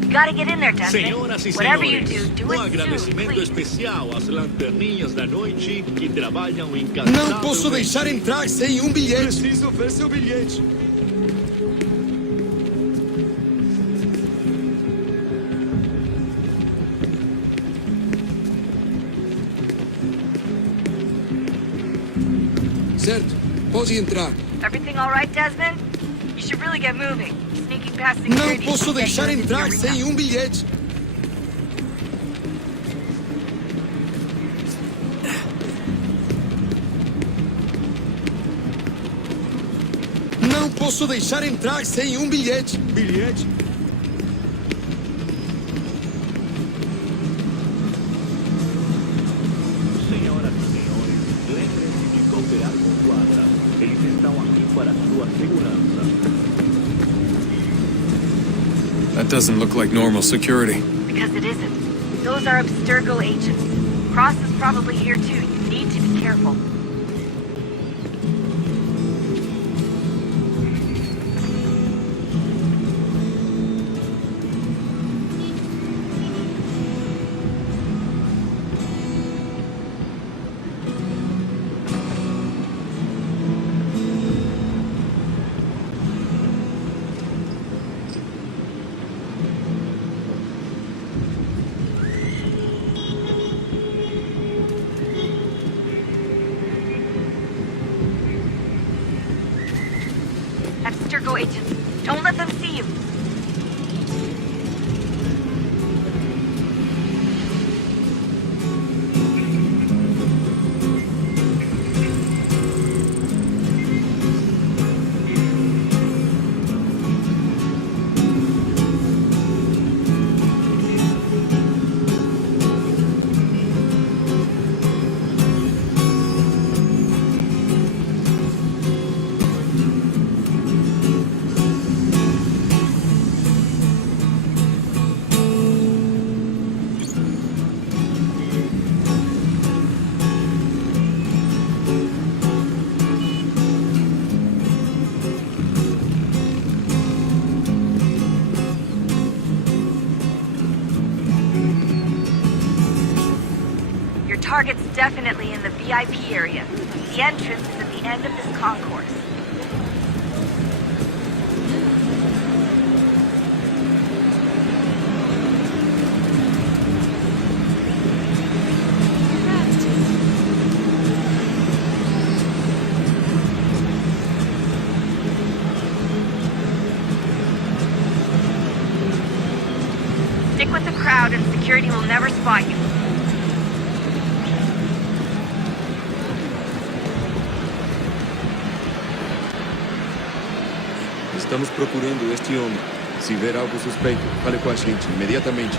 You gotta get in there, Desmond. Senhoras e Whatever you senhores, do um it agradecimento soon, please. especial às lanterninhas da noite que trabalham incansavelmente. Não posso deixar entrar sem bilhete. Preciso ver seu bilhete. Certo. Pode entrar. Everything all right, Desmond? You should really get moving. Sneaking past security. Não posso should get deixar you into the entrar arena. sem bilhete. Não posso deixar entrar sem bilhete. Bilhete? Senhoras e senhores, lembrem-se de cooperar com o guarda. Eles estão aqui para sua segurança. That doesn't look like normal security. Because it isn't. Those are Abstergo agents. Cross is probably here too. You need to be careful. Abstergo agents. Don't let them see you. target's definitely in the VIP area. The entrance is at the end of this concourse. Stick with the crowd and security will never spot you. Estamos procurando este homem. Se ver algo suspeito, fale com a gente imediatamente.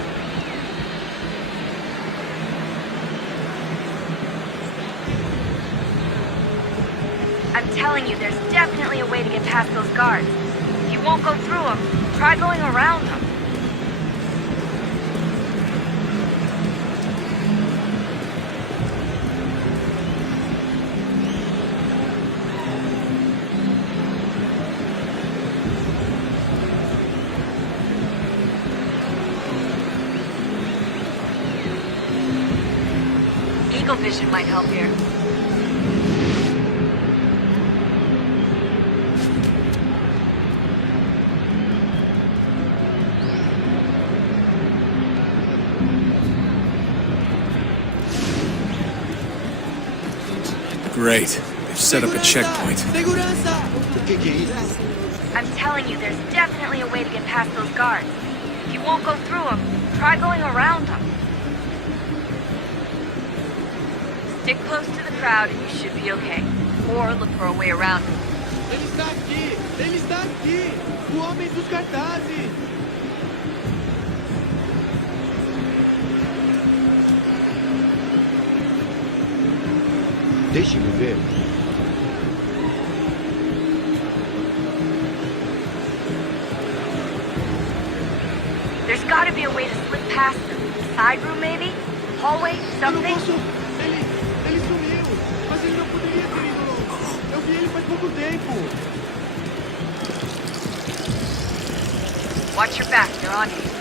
I'm telling you, there's definitely a way to get past those guards. If you won't go through them, try going around them. Eagle vision might help here. Great. They've set up a checkpoint. I'm telling you, there's definitely a way to get past those guards. If you won't go through them, try going around them. Stick close to the crowd and you should be okay. Or look for a way around them. Ele está aqui! Ele está aqui! O homem dos cartazes! Deixe-me ver. There's gotta be a way to slip past them. Side room maybe? Hallway? Something? Ele sumiu! Mas ele não poderia ter ido longe! Eu vi ele faz pouco tempo! Watch your back, they're on you.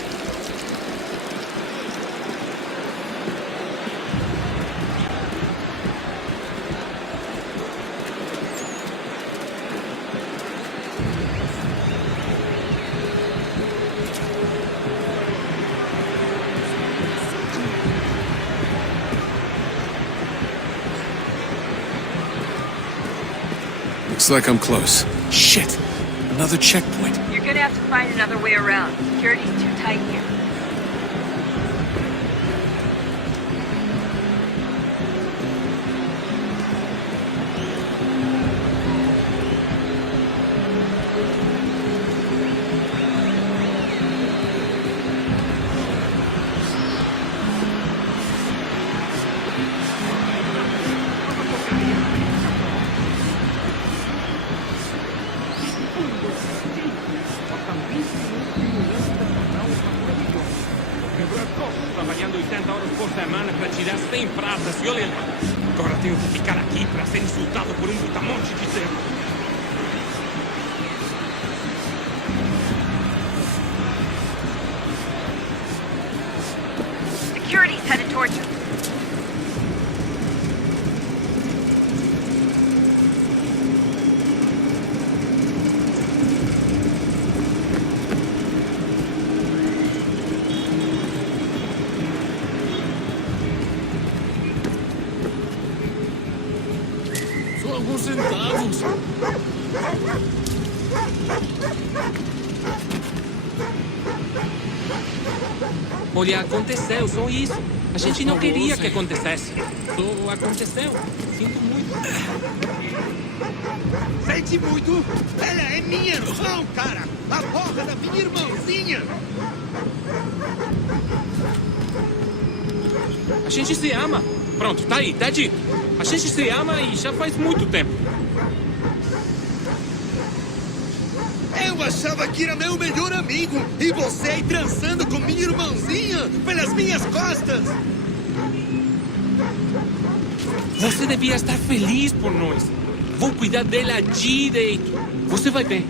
Looks like I'm close. Shit! Another checkpoint. You're gonna have to find another way around. Security's too tight here. Trabalhando 80 horas por semana para tirar 100 pratas e olha lá. Agora tenho que ficar aqui para ser insultado por brutamonte de tempo. Security's headed towards you. Só alguns centavos. Olha, aconteceu, só isso. A gente não queria que acontecesse. Só aconteceu. Sinto muito. Sente muito? Ela é minha irmã, cara! A porra da minha irmãzinha! A gente se ama. Pronto, tá aí, tá dito. A gente se ama e já faz muito tempo. Eu achava que era meu melhor amigo e você aí transando com minha irmãzinha pelas minhas costas! Você devia estar feliz por nós. Vou cuidar dela direito. Você vai ver.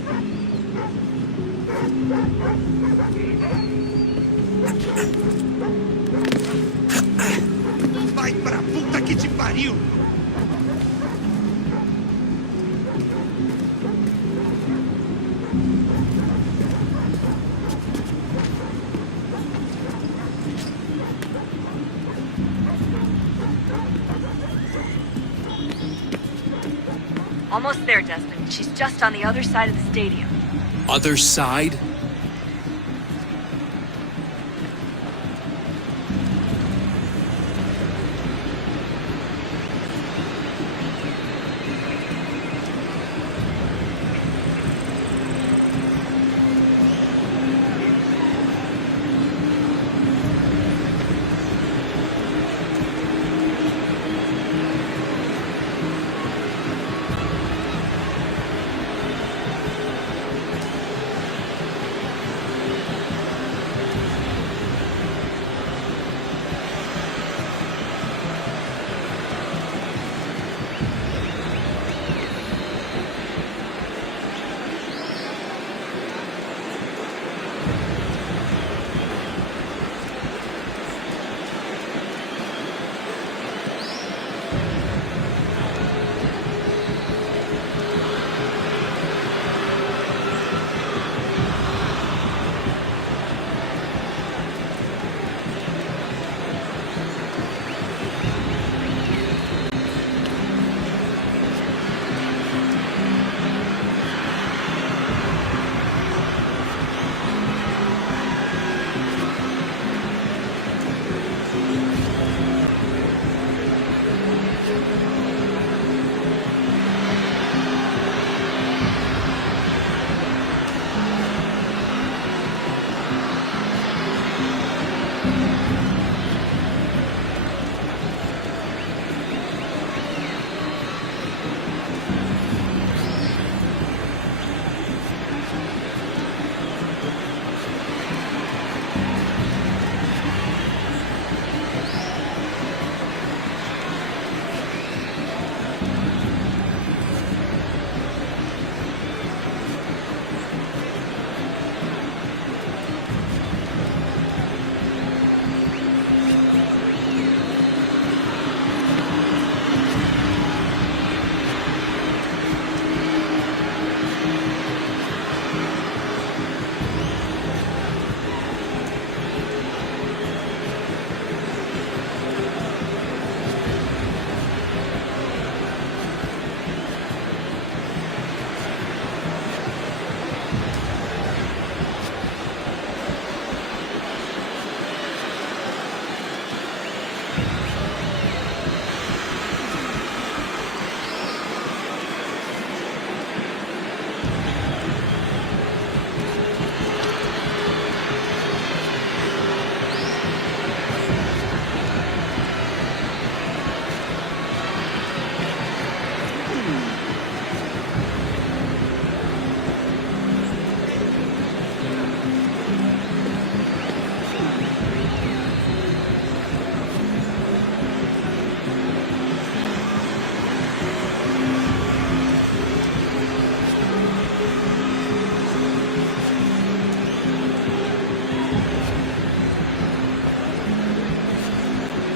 Vai pra puta que te pariu! Almost there, Desmond. She's just on the other side of the stadium. Other side?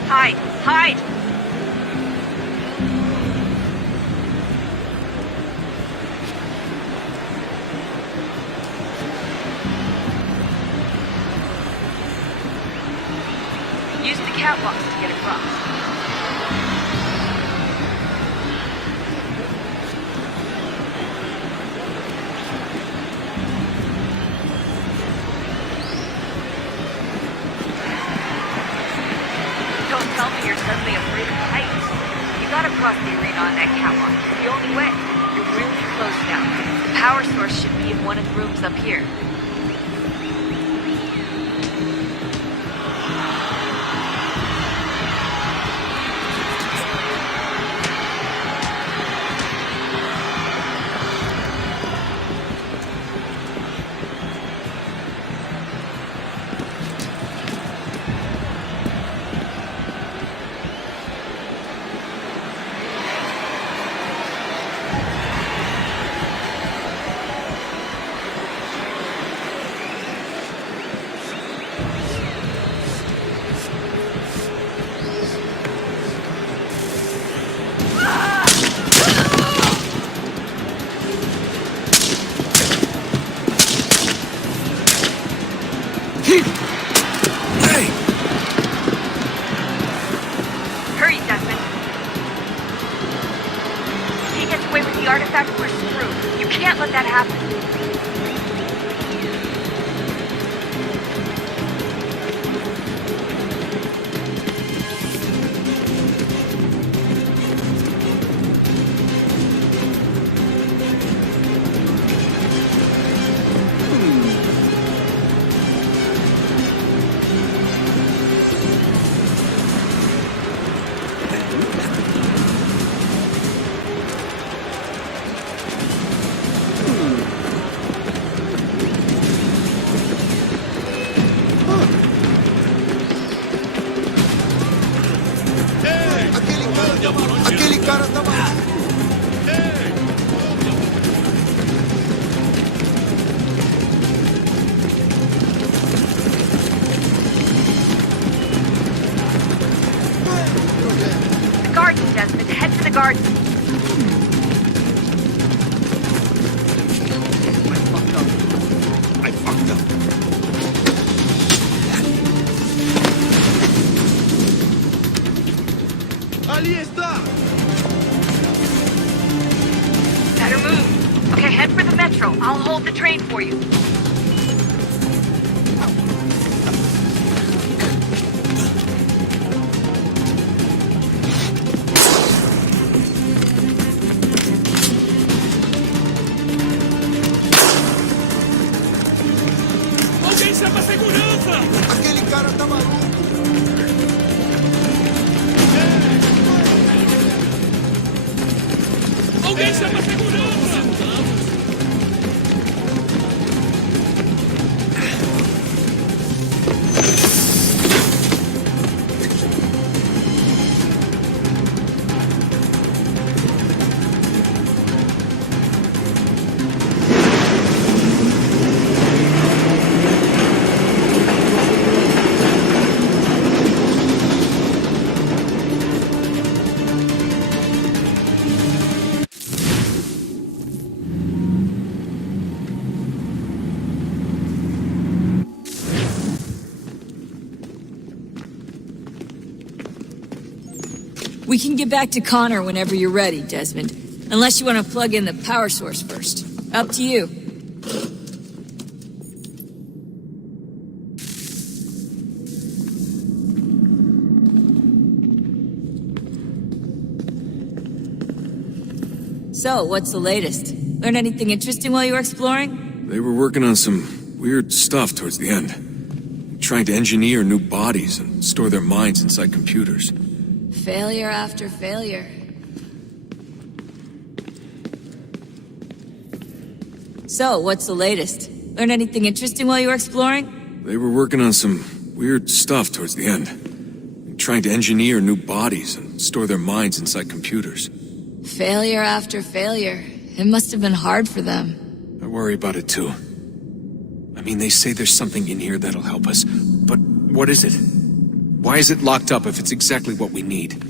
Hide! Hide! Use the catwalks to get across. Don't tell me you're suddenly afraid of heights. You gotta cross the arena on that catwalk. It's the only way. You're really close now. The power source should be in one of the rooms up here. away with the artifact, we're screwed. You can't let that happen. Aquele cara tava lá. The gardens, Desmond. Head to the gardens. I fucked up. Ali está! Better move. Okay, head for the metro. I'll hold the train for you. Alguém chama a segurança! Aquele cara tá maluco! Alguém chama a segurança! We can get back to Connor whenever you're ready, Desmond. Unless you want to plug in the power source first. Up to you. So, what's the latest? Learn anything interesting while you were exploring? They were working on some weird stuff towards the end. Trying to engineer new bodies and store their minds inside computers. Failure after failure. So, what's the latest? Learn anything interesting while you were exploring? They were working on some weird stuff towards the end. Trying to engineer new bodies and store their minds inside computers. Failure after failure. It must have been hard for them. I worry about it too. I mean, they say there's something in here that'll help us, but what is it? Why is it locked up if it's exactly what we need?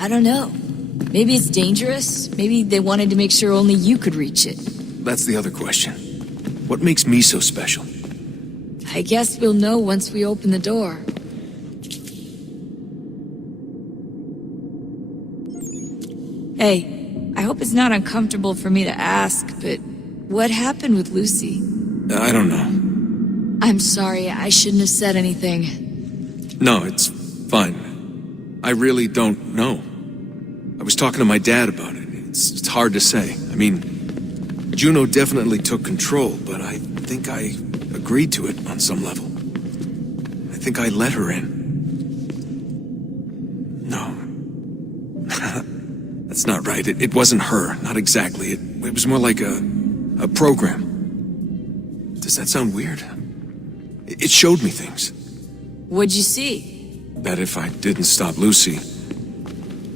I don't know. Maybe it's dangerous. Maybe they wanted to make sure only you could reach it. That's the other question. What makes me so special? I guess we'll know once we open the door. Hey, I hope it's not uncomfortable for me to ask, but what happened with Lucy? I don't know. I'm sorry, I shouldn't have said anything. No, it's fine. I really don't know. I was talking to my dad about it. It's hard to say. I mean, Juno definitely took control, but I think I agreed to it on some level. I think I let her in. No. That's not right. It wasn't her. Not exactly. It was more like a program. Does that sound weird? It showed me things. What'd you see? That if I didn't stop Lucy,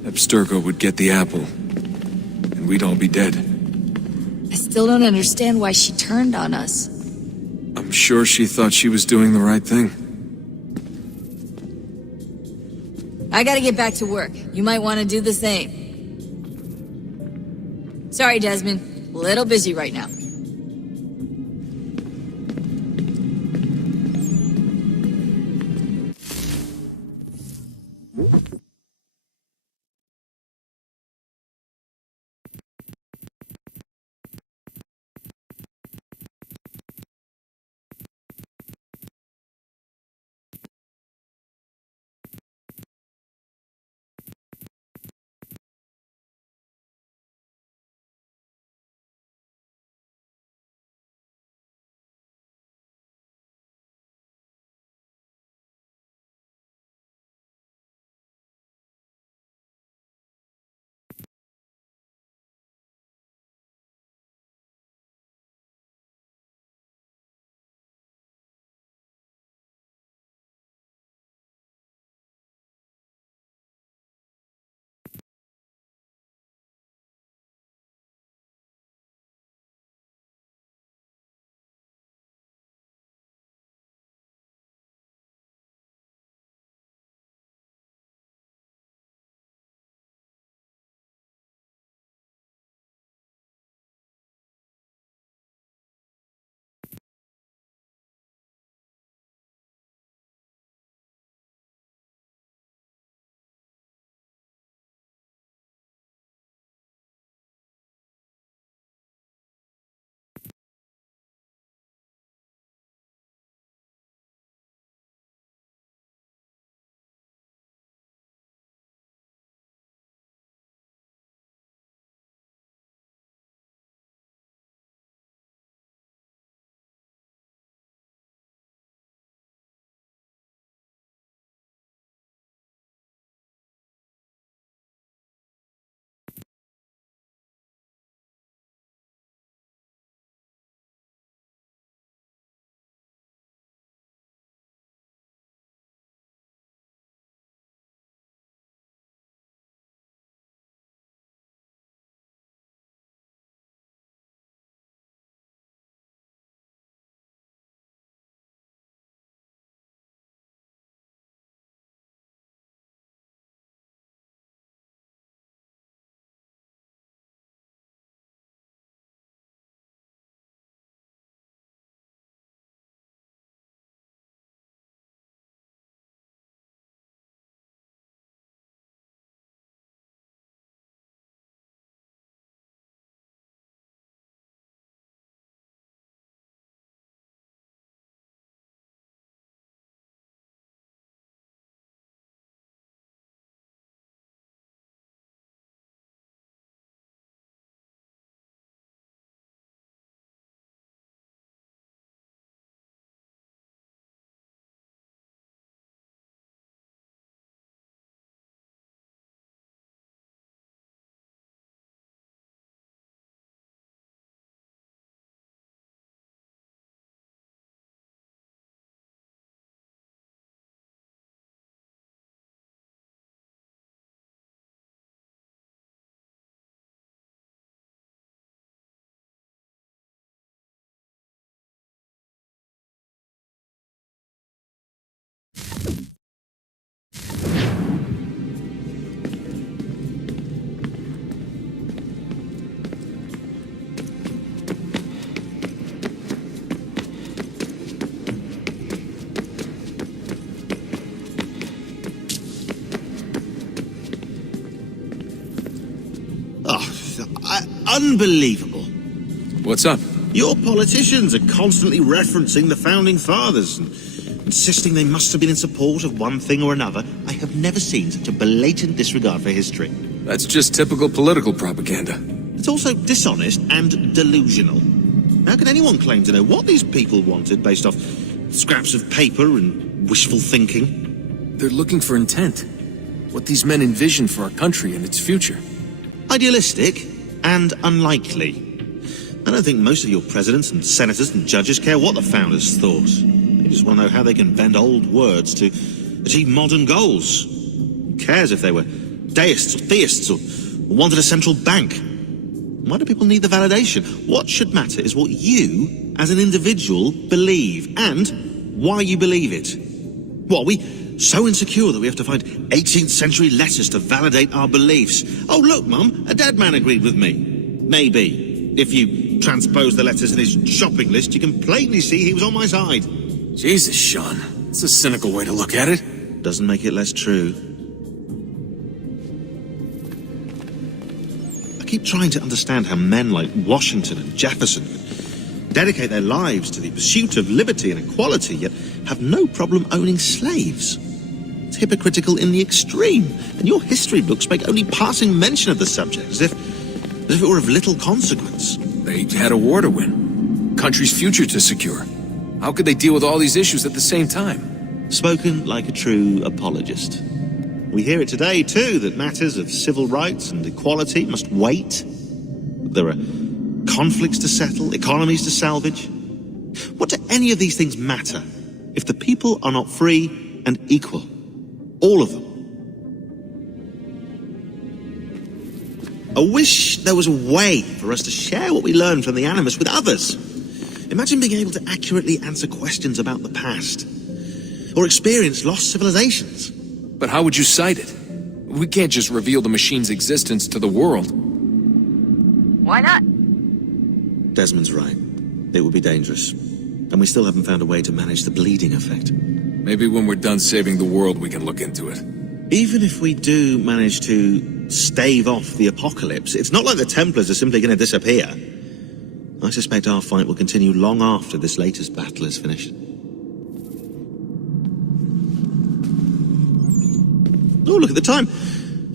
Abstergo would get the apple, and we'd all be dead. I still don't understand why she turned on us. I'm sure she thought she was doing the right thing. I gotta get back to work. You might want to do the same. Sorry, Desmond. A little busy right now. unbelievable. What's up? Your politicians are constantly referencing the Founding Fathers and insisting they must have been in support of one thing or another. I have never seen such a blatant disregard for history. That's just typical political propaganda. It's also dishonest and delusional. How can anyone claim to know what these people wanted based off scraps of paper and wishful thinking? They're looking for intent. What these men envision for our country and its future. Idealistic and unlikely. I don't think most of your presidents and senators and judges care what the founders thought. They just want to know how they can bend old words to achieve modern goals. Who cares if they were deists or theists or wanted a central bank? Why do people need the validation? What should matter is what you, as an individual, believe and why you believe it. What, are we so insecure that we have to find 18th century letters to validate our beliefs? Oh, look, Mum, a dead man agreed with me. Maybe. If you transpose the letters in his shopping list, you can plainly see he was on my side. Jesus, Sean. It's a cynical way to look at it. Doesn't make it less true. I keep trying to understand how men like Washington and Jefferson dedicate their lives to the pursuit of liberty and equality, yet have no problem owning slaves. It's hypocritical in the extreme, and your history books make only passing mention of the subject, as if it were of little consequence. They had a war to win. Country's future to secure. How could they deal with all these issues at the same time? Spoken like a true apologist. We hear it today, too, that matters of civil rights and equality must wait. There are conflicts to settle, economies to salvage. What do any of these things matter if the people are not free and equal? All of them. I wish there was a way for us to share what we learn from the Animus with others. Imagine being able to accurately answer questions about the past, or experience lost civilizations. But how would you cite it? We can't just reveal the machine's existence to the world. Why not? Desmond's right. It would be dangerous. And we still haven't found a way to manage the bleeding effect. Maybe when we're done saving the world, we can look into it. Even if we do manage to stave off the apocalypse, it's not like the Templars are simply going to disappear. I suspect our fight will continue long after this latest battle is finished. Oh, look at the time.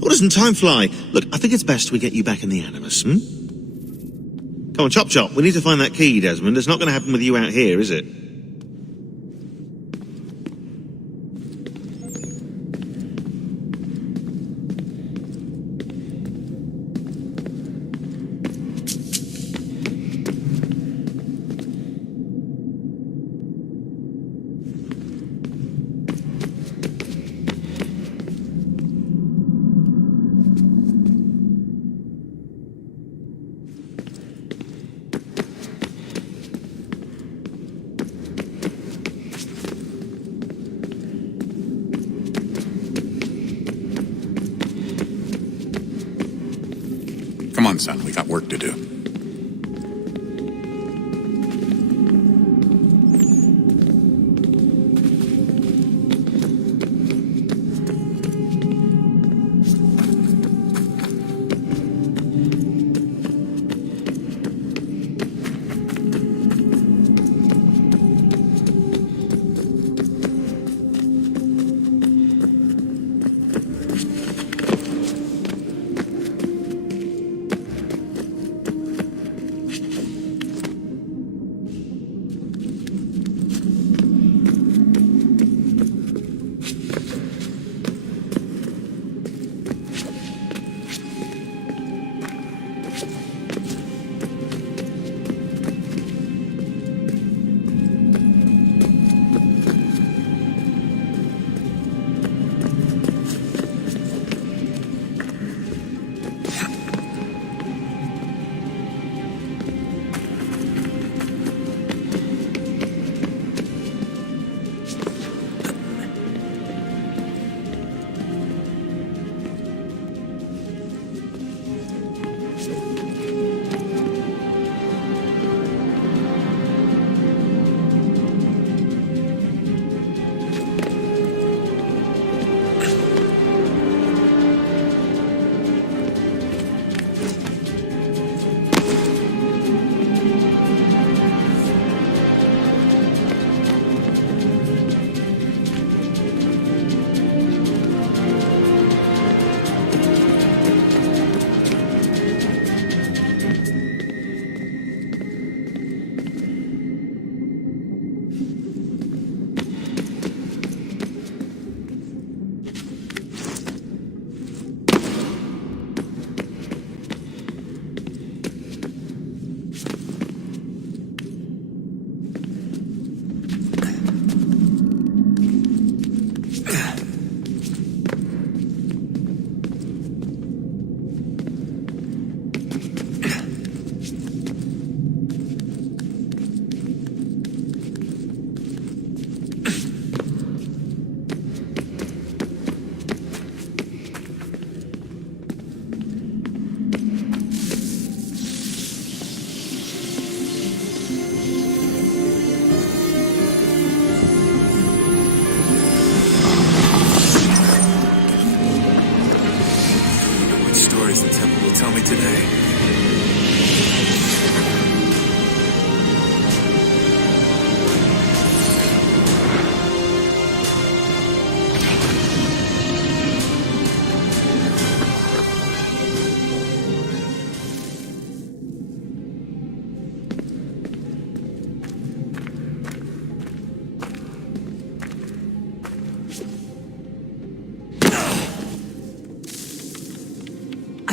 Oh, doesn't time fly? Look, I think it's best we get you back in the Animus, Come on, Chop Chop, we need to find that key, Desmond. It's not going to happen with you out here, is it? Come on, son, we got work to do.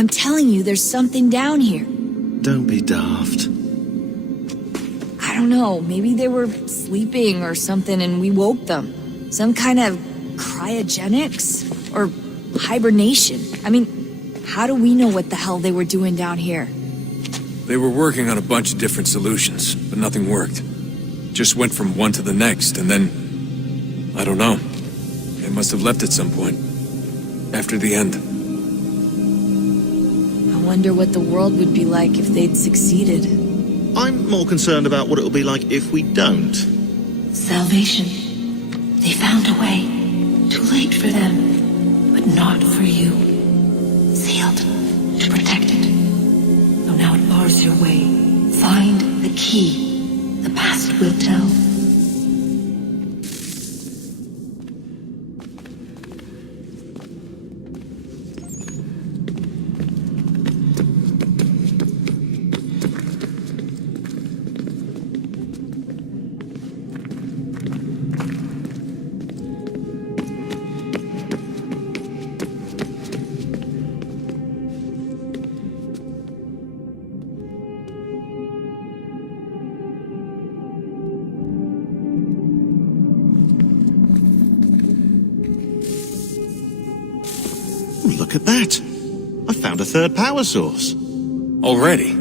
I'm telling you, there's something down here. Don't be daft. I don't know, maybe they were sleeping or something and we woke them. Some kind of cryogenics? Or hibernation? I mean, how do we know what the hell they were doing down here? They were working on a bunch of different solutions, but nothing worked. Just went from one to the next, and then... I don't know. They must have left at some point. After the end. I wonder what the world would be like if they'd succeeded. I'm more concerned about what it'll be like if we don't. Salvation. They found a way. Too late for them, but not for you. Sealed to protect it. Though now it bars your way. Find the key. The past will tell. Look at that. I found a third power source. Already?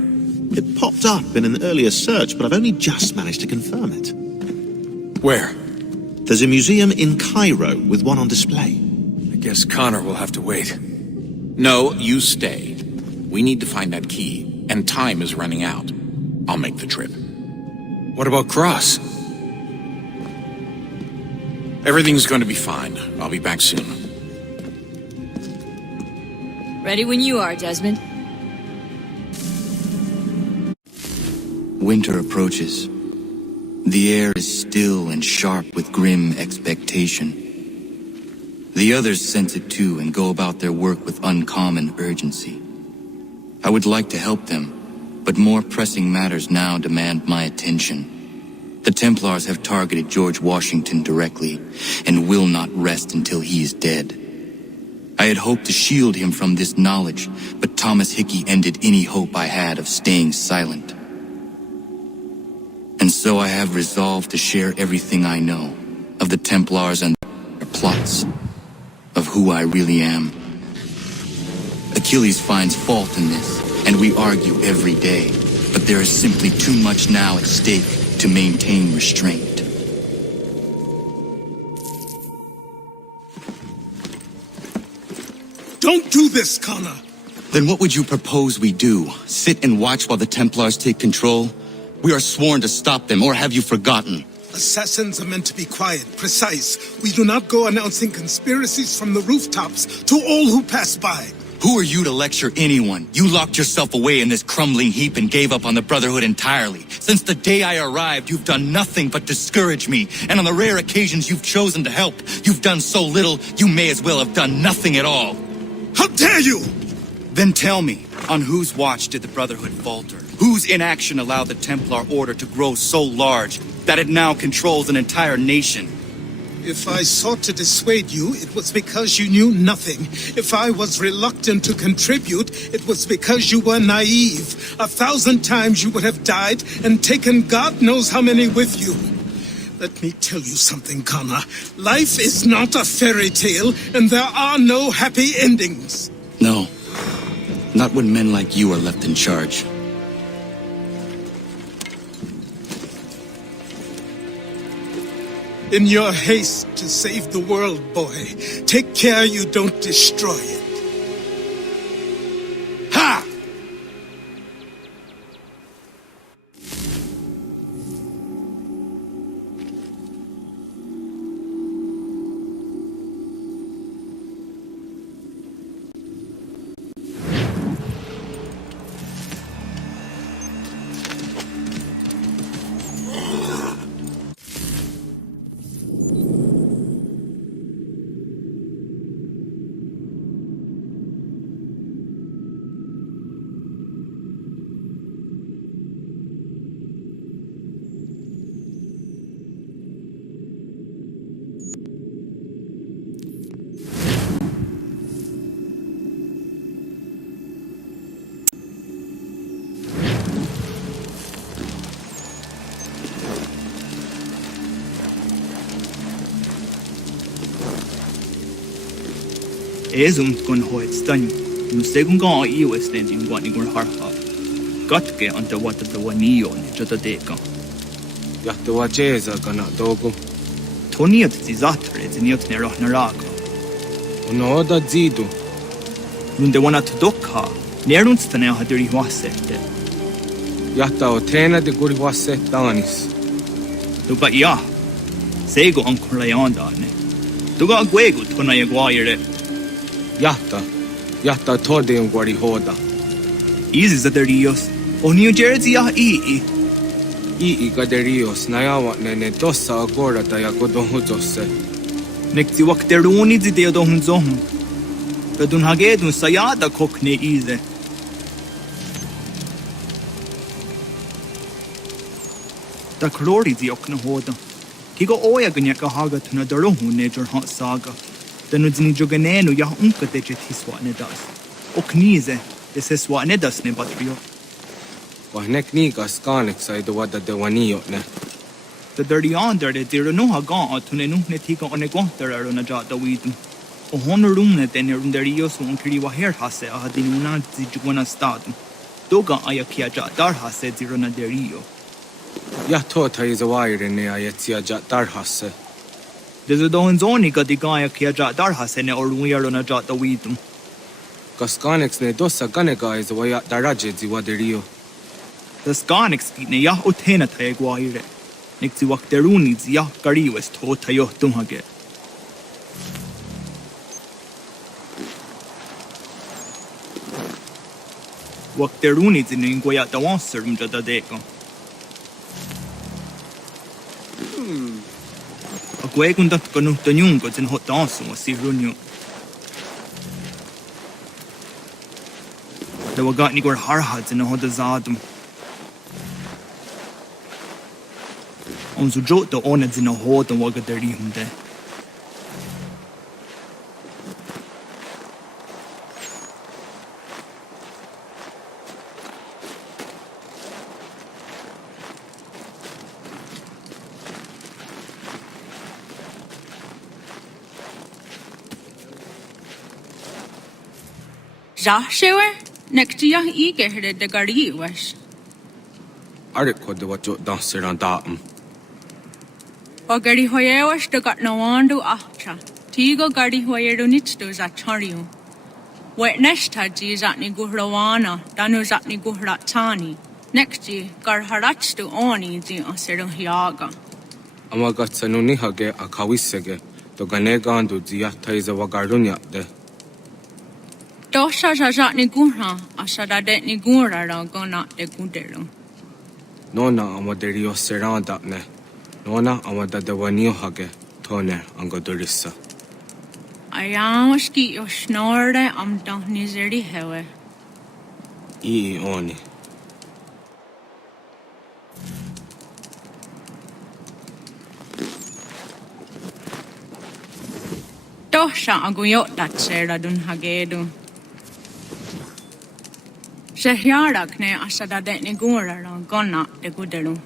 It popped up in an earlier search, but I've only just managed to confirm it. Where? There's a museum in Cairo with one on display. I guess Connor will have to wait. No, you stay. We need to find that key, and time is running out. I'll make the trip. What about Cross? Everything's going to be fine. I'll be back soon. Ready when you are, Desmond. Winter approaches. The air is still and sharp with grim expectation. The others sense it too and go about their work with uncommon urgency. I would like to help them, but more pressing matters now demand my attention. The Templars have targeted George Washington directly and will not rest until he is dead. I had hoped to shield him from this knowledge, but Thomas Hickey ended any hope I had of staying silent. And so I have resolved to share everything I know of the Templars and their plots, of who I really am. Achilles finds fault in this, and we argue every day, but there is simply too much now at stake to maintain restraint. Don't do this, Connor. Then what would you propose we do? Sit and watch while the Templars take control? We are sworn to stop them, or have you forgotten? Assassins are meant to be quiet, precise. We do not go announcing conspiracies from the rooftops to all who pass by. Who are you to lecture anyone? You locked yourself away in this crumbling heap and gave up on the Brotherhood entirely. Since the day I arrived, you've done nothing but discourage me. And on the rare occasions you've chosen to help, you've done so little, you may as well have done nothing at all. How dare you! Then tell me, on whose watch did the Brotherhood falter? Whose inaction allowed the Templar Order to grow so large that it now controls an entire nation? If I sought to dissuade you, it was because you knew nothing. If I was reluctant to contribute, it was because you were naive. 1,000 times you would have died and taken God knows how many with you. Let me tell you something, Connor. Life is not a fairy tale, and there are no happy endings. No. Not when men like you are left in charge. In your haste to save the world, boy, take care you don't destroy it. Ha! Ezum gun hoit stan. Nu segun ga I was standing one in harha. Got get under what the one neon jota deka. Jahtua Jeza kana dogu. Toniat zizatre ziniot neroh naraga. Unoda zidu. Lunde wana to dokha. Nerunstane haduri wasette. Jahta otena de guri wasse danis. Tuga ya. Sego ancora leondane. Tuga aguego tona yaguaire. Jahta tode un guari hoda. Easy zaderios. O New Jersey ya ii. Ii gaderios nayawa nene dossa agora da yagodon josse. Nekti wakteruni zideo don zohum. Kadun hagedun sayada kokne ize. Da klori ziokna hoda. Kigo oya ganya ka haga tuna darohu nejer hot saga. Danu zini joganenu ya unka deje tiswa nedas. Oknize, deseswa nedas ne batrio. Wahnek niga skanek sa ido wada de wanio ne. The dirty under the Diranoha gone to Nenukne Tika on a guanter on a jot the weedum. O honorumne then Runderios on Kiriwa hair hase a hadinuna zijuana stadum. Doga ayakia jat dar hase zirona derio. Yahtota is a wire in the Ayatia jat dar hase. There's a don zonica di Gaia kia jat dar hase or we are on a jot the weedum. Gaskanix ne dosa ganega is a way at daraje ziwaderio. The Skanix ne ya utena taeguire. Nixi wakteruni zia kari was tota yo tumhage. Wakteruni ziningoya da wanserum jada deko. A guegundat kanu tanyungo zin hot dansum was sirunyo. The wagatni gor harhads in a hodazadum. On su jot the onad in a hot and wagadari hunde. Joshua, next year, eager headed the gari was. Ariko de what jot dancer on datum. O gari hoyewas to got no one to after. Tigo gari hoyedo nits to Zachario. Wet nest had Zizatni Guhrawana, Danuzatni Guhratani. Next year, Garharach to Oni the Osero Hiaga. Amagatsanuni hage a kawisege, to Ganegandu Ziata is a wagarunya de. Dosha Zazatni Gurha, Asadadet Nigura, gona de Gudero. Nona amaderio serandapne. Nona amada de wanio hage, tone angodurissa. I am ski your snore, am don't nizeri hewe. Oni. Dosha aguyot that sera dun hagedu. Shehyarak ne asadadet nigura, gona de Gudero.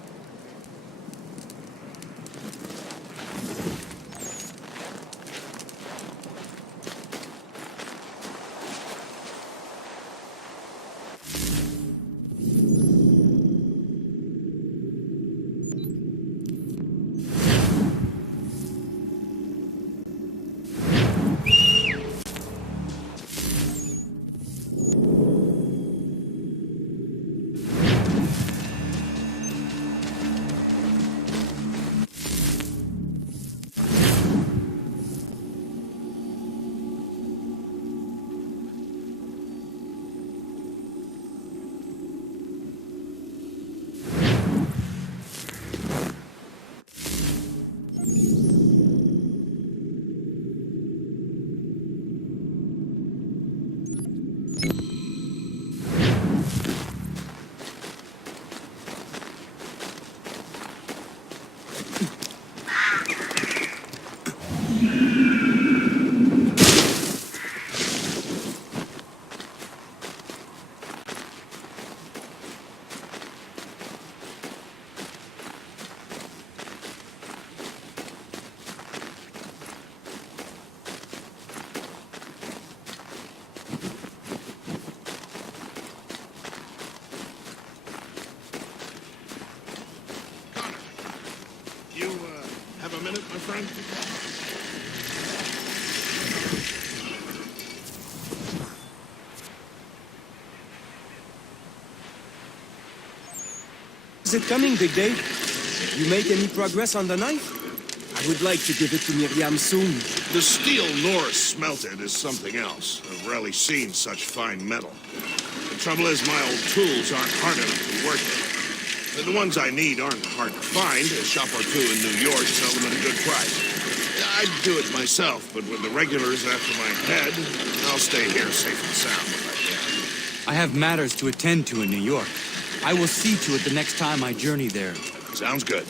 my friend. Is it coming, Big Dave? You make any progress on the knife? I would like to give it to Miriam soon. The steel Norris smelted is something else. I've rarely seen such fine metal. The trouble is my old tools aren't hard enough to work with. The ones I need aren't hard to find. A shop or two in New York sell them at a good price. I'd do it myself, but with the regulars after my head, I'll stay here safe and sound if I can. I have matters to attend to in New York. I will see to it the next time I journey there. Sounds good.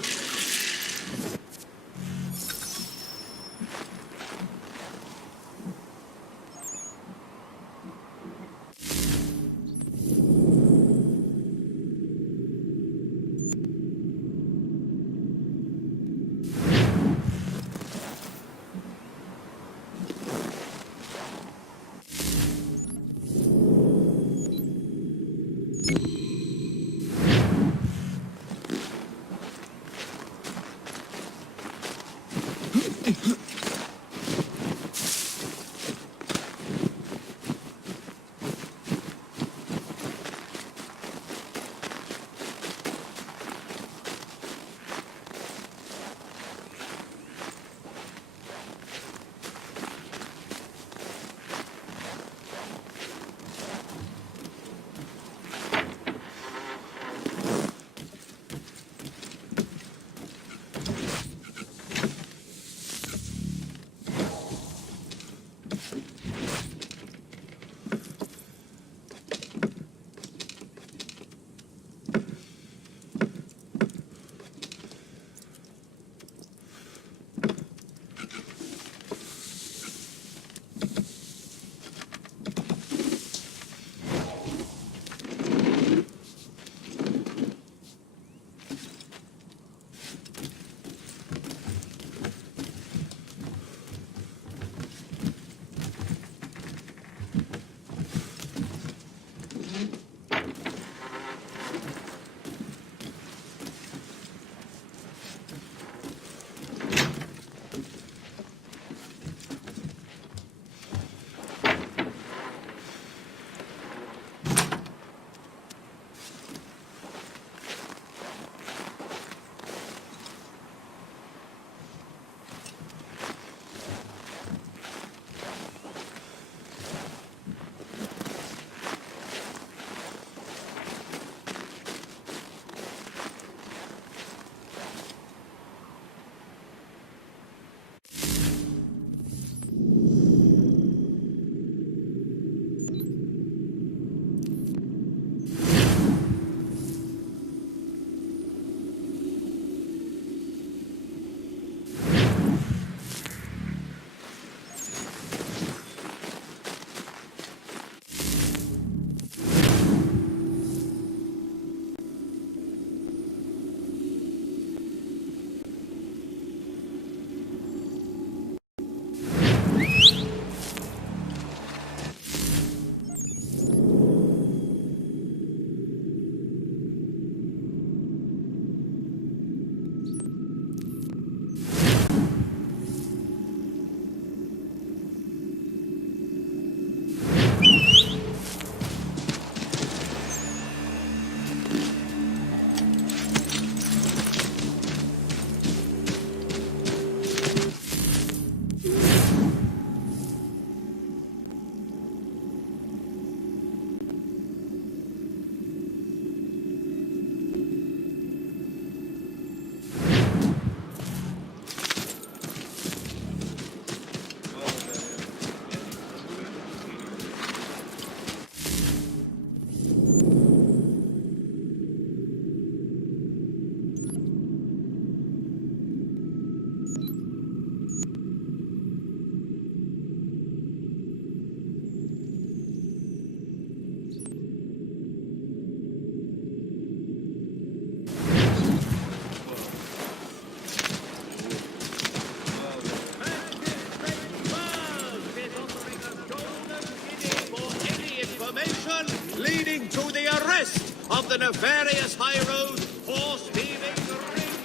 of the nefarious high road for stealing the ring.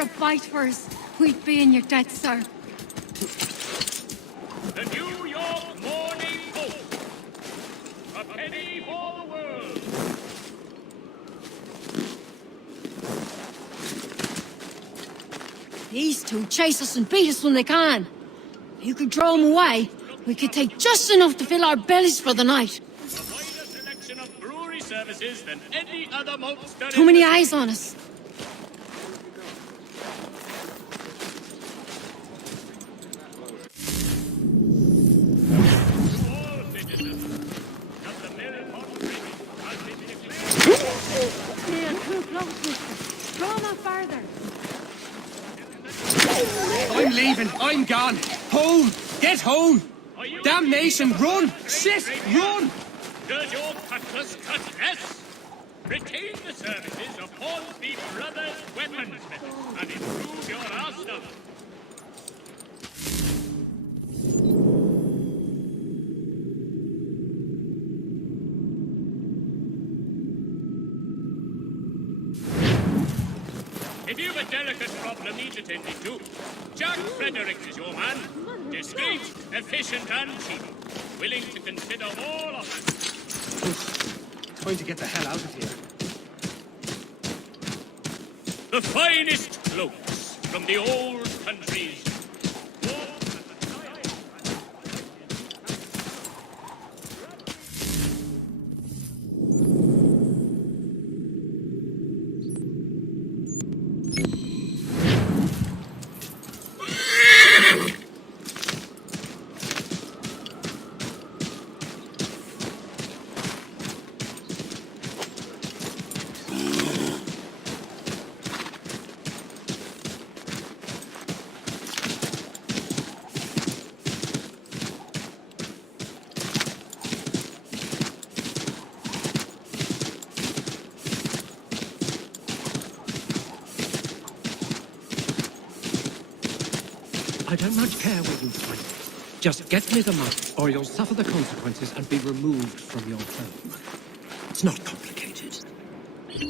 spare a bite for us, we'd be in your debt, sir. The New York Morning Post. A penny for the world. These two chase us and beat us when they can. If you could draw them away, we could take just enough to fill our bellies for the night. A wider selection of brewery services than any other maltster. Too many eyes on us. Neil, too close, mister. Draw no farther. I'm leaving. I'm gone. Home. Get home. Damnation. Run. Shit. Run. Does your cutlass cut less? Retain the services of Hornsby Brothers Weaponsmith and improve your arsenal. If you've a delicate problem needs attending to, Jack Fredericks is your man. Discreet, efficient, and cheap. Willing to consider all offers. Time to get the hell out of here. The finest cloaks from the old countries. I don't much care where you find it. Just get me the money, or you'll suffer the consequences and be removed from your home. It's not complicated.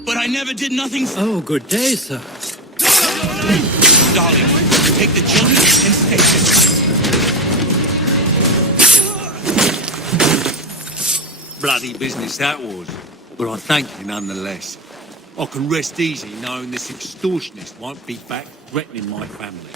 But I never did nothing. Oh, good day, sir. Darling, take the children and stay Bloody business that was, but I thank you nonetheless. I can rest easy knowing this extortionist won't be back threatening my family.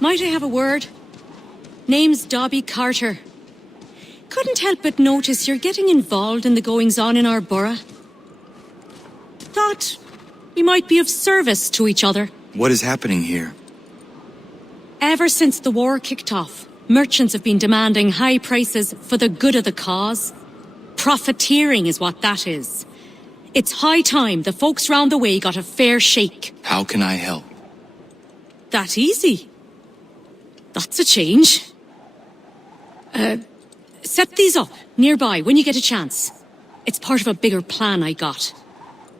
Might I have a word? Name's Dobby Carter. Couldn't help but notice you're getting involved in the goings-on in our borough. Thought we might be of service to each other. What is happening here? Ever since the war kicked off, merchants have been demanding high prices for the good of the cause. Profiteering is what that is. It's high time the folks round the way got a fair shake. How can I help? That easy. That's a change. Set these up nearby when you get a chance. It's part of a bigger plan I got.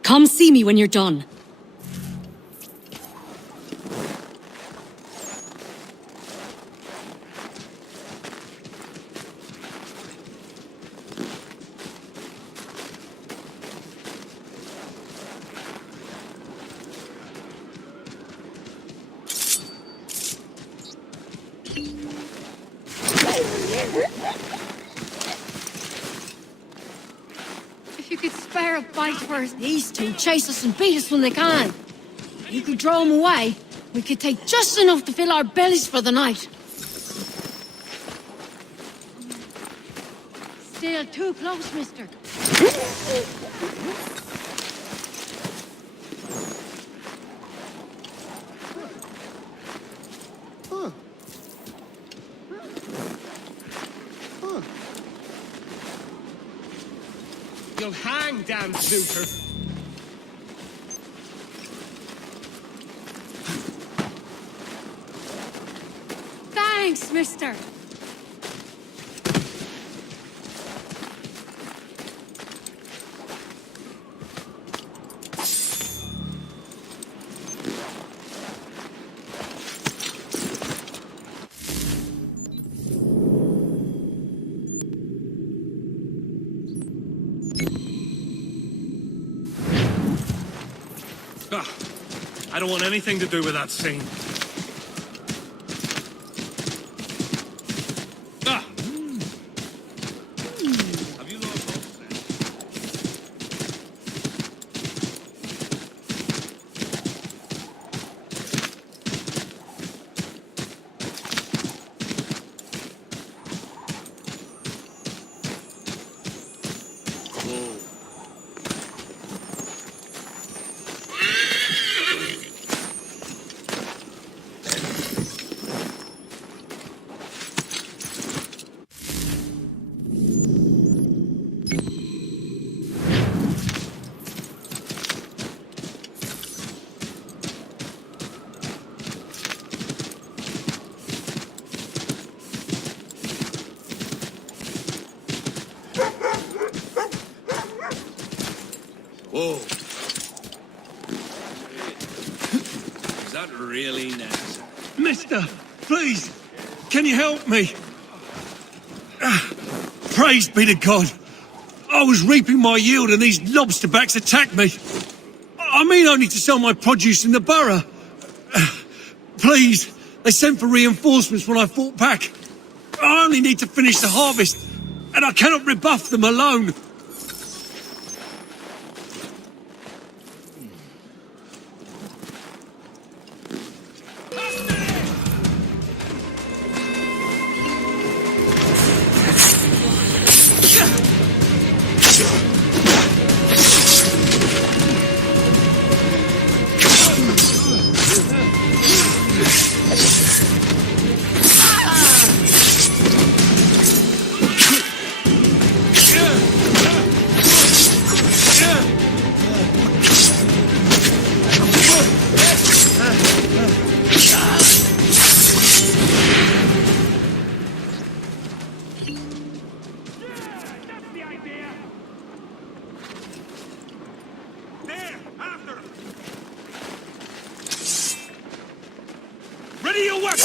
Come see me when you're done. If you could spare a bite for us, these two chase us and beat us when they can. If you could draw them away, we could take just enough to fill our bellies for the night. Still too close, mister. You'll hang, damn snooker. mister. I don't want anything to do with that scene. Whoa. Is that really necessary? Mister, please, can you help me? Praise be to God. I was reaping my yield and these lobsterbacks attacked me. I mean only to sell my produce in the borough. Please, they sent for reinforcements when I fought back. I only need to finish the harvest, and I cannot rebuff them alone. Ready your weapons!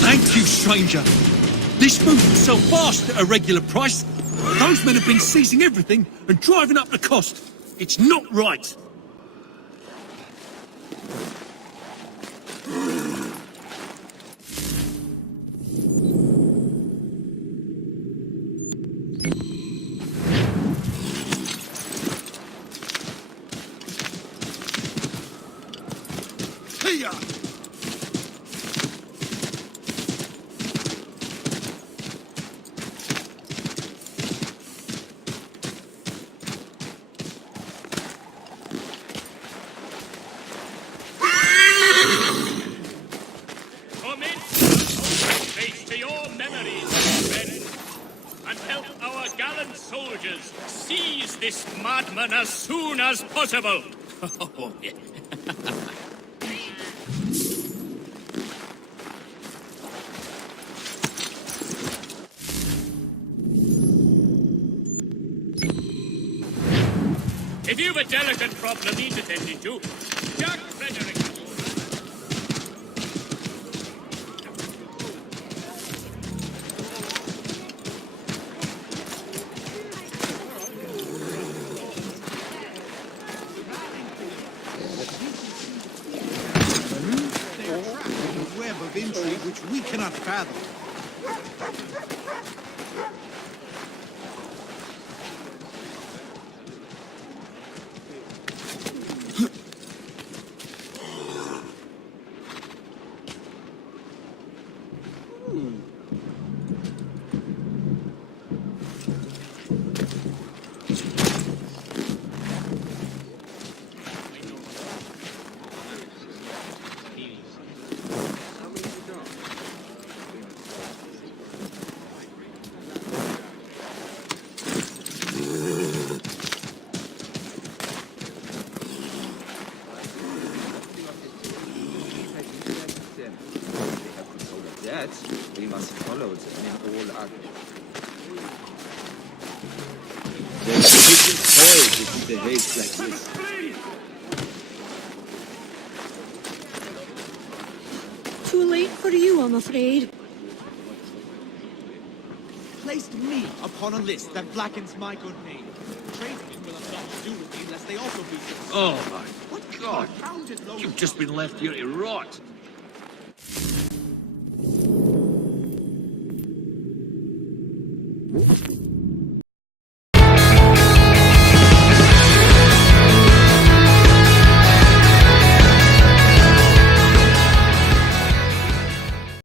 Thank you, stranger. This move will sell fast at a regular price. Those men have been seizing everything and driving up the cost. It's not right. Seize this madman as soon as possible. Oh, yeah. If you've a delicate problem needs attending to, Jack Frederick. Of intrigue which we cannot fathom. We must follow them in all others. There's a big toy to behave like this. Too late for you, I'm afraid. Placed me upon a list that blackens my good name. Tradesmen will have nothing to do with me unless they also be citizens. Oh my God! You've just been left here to rot.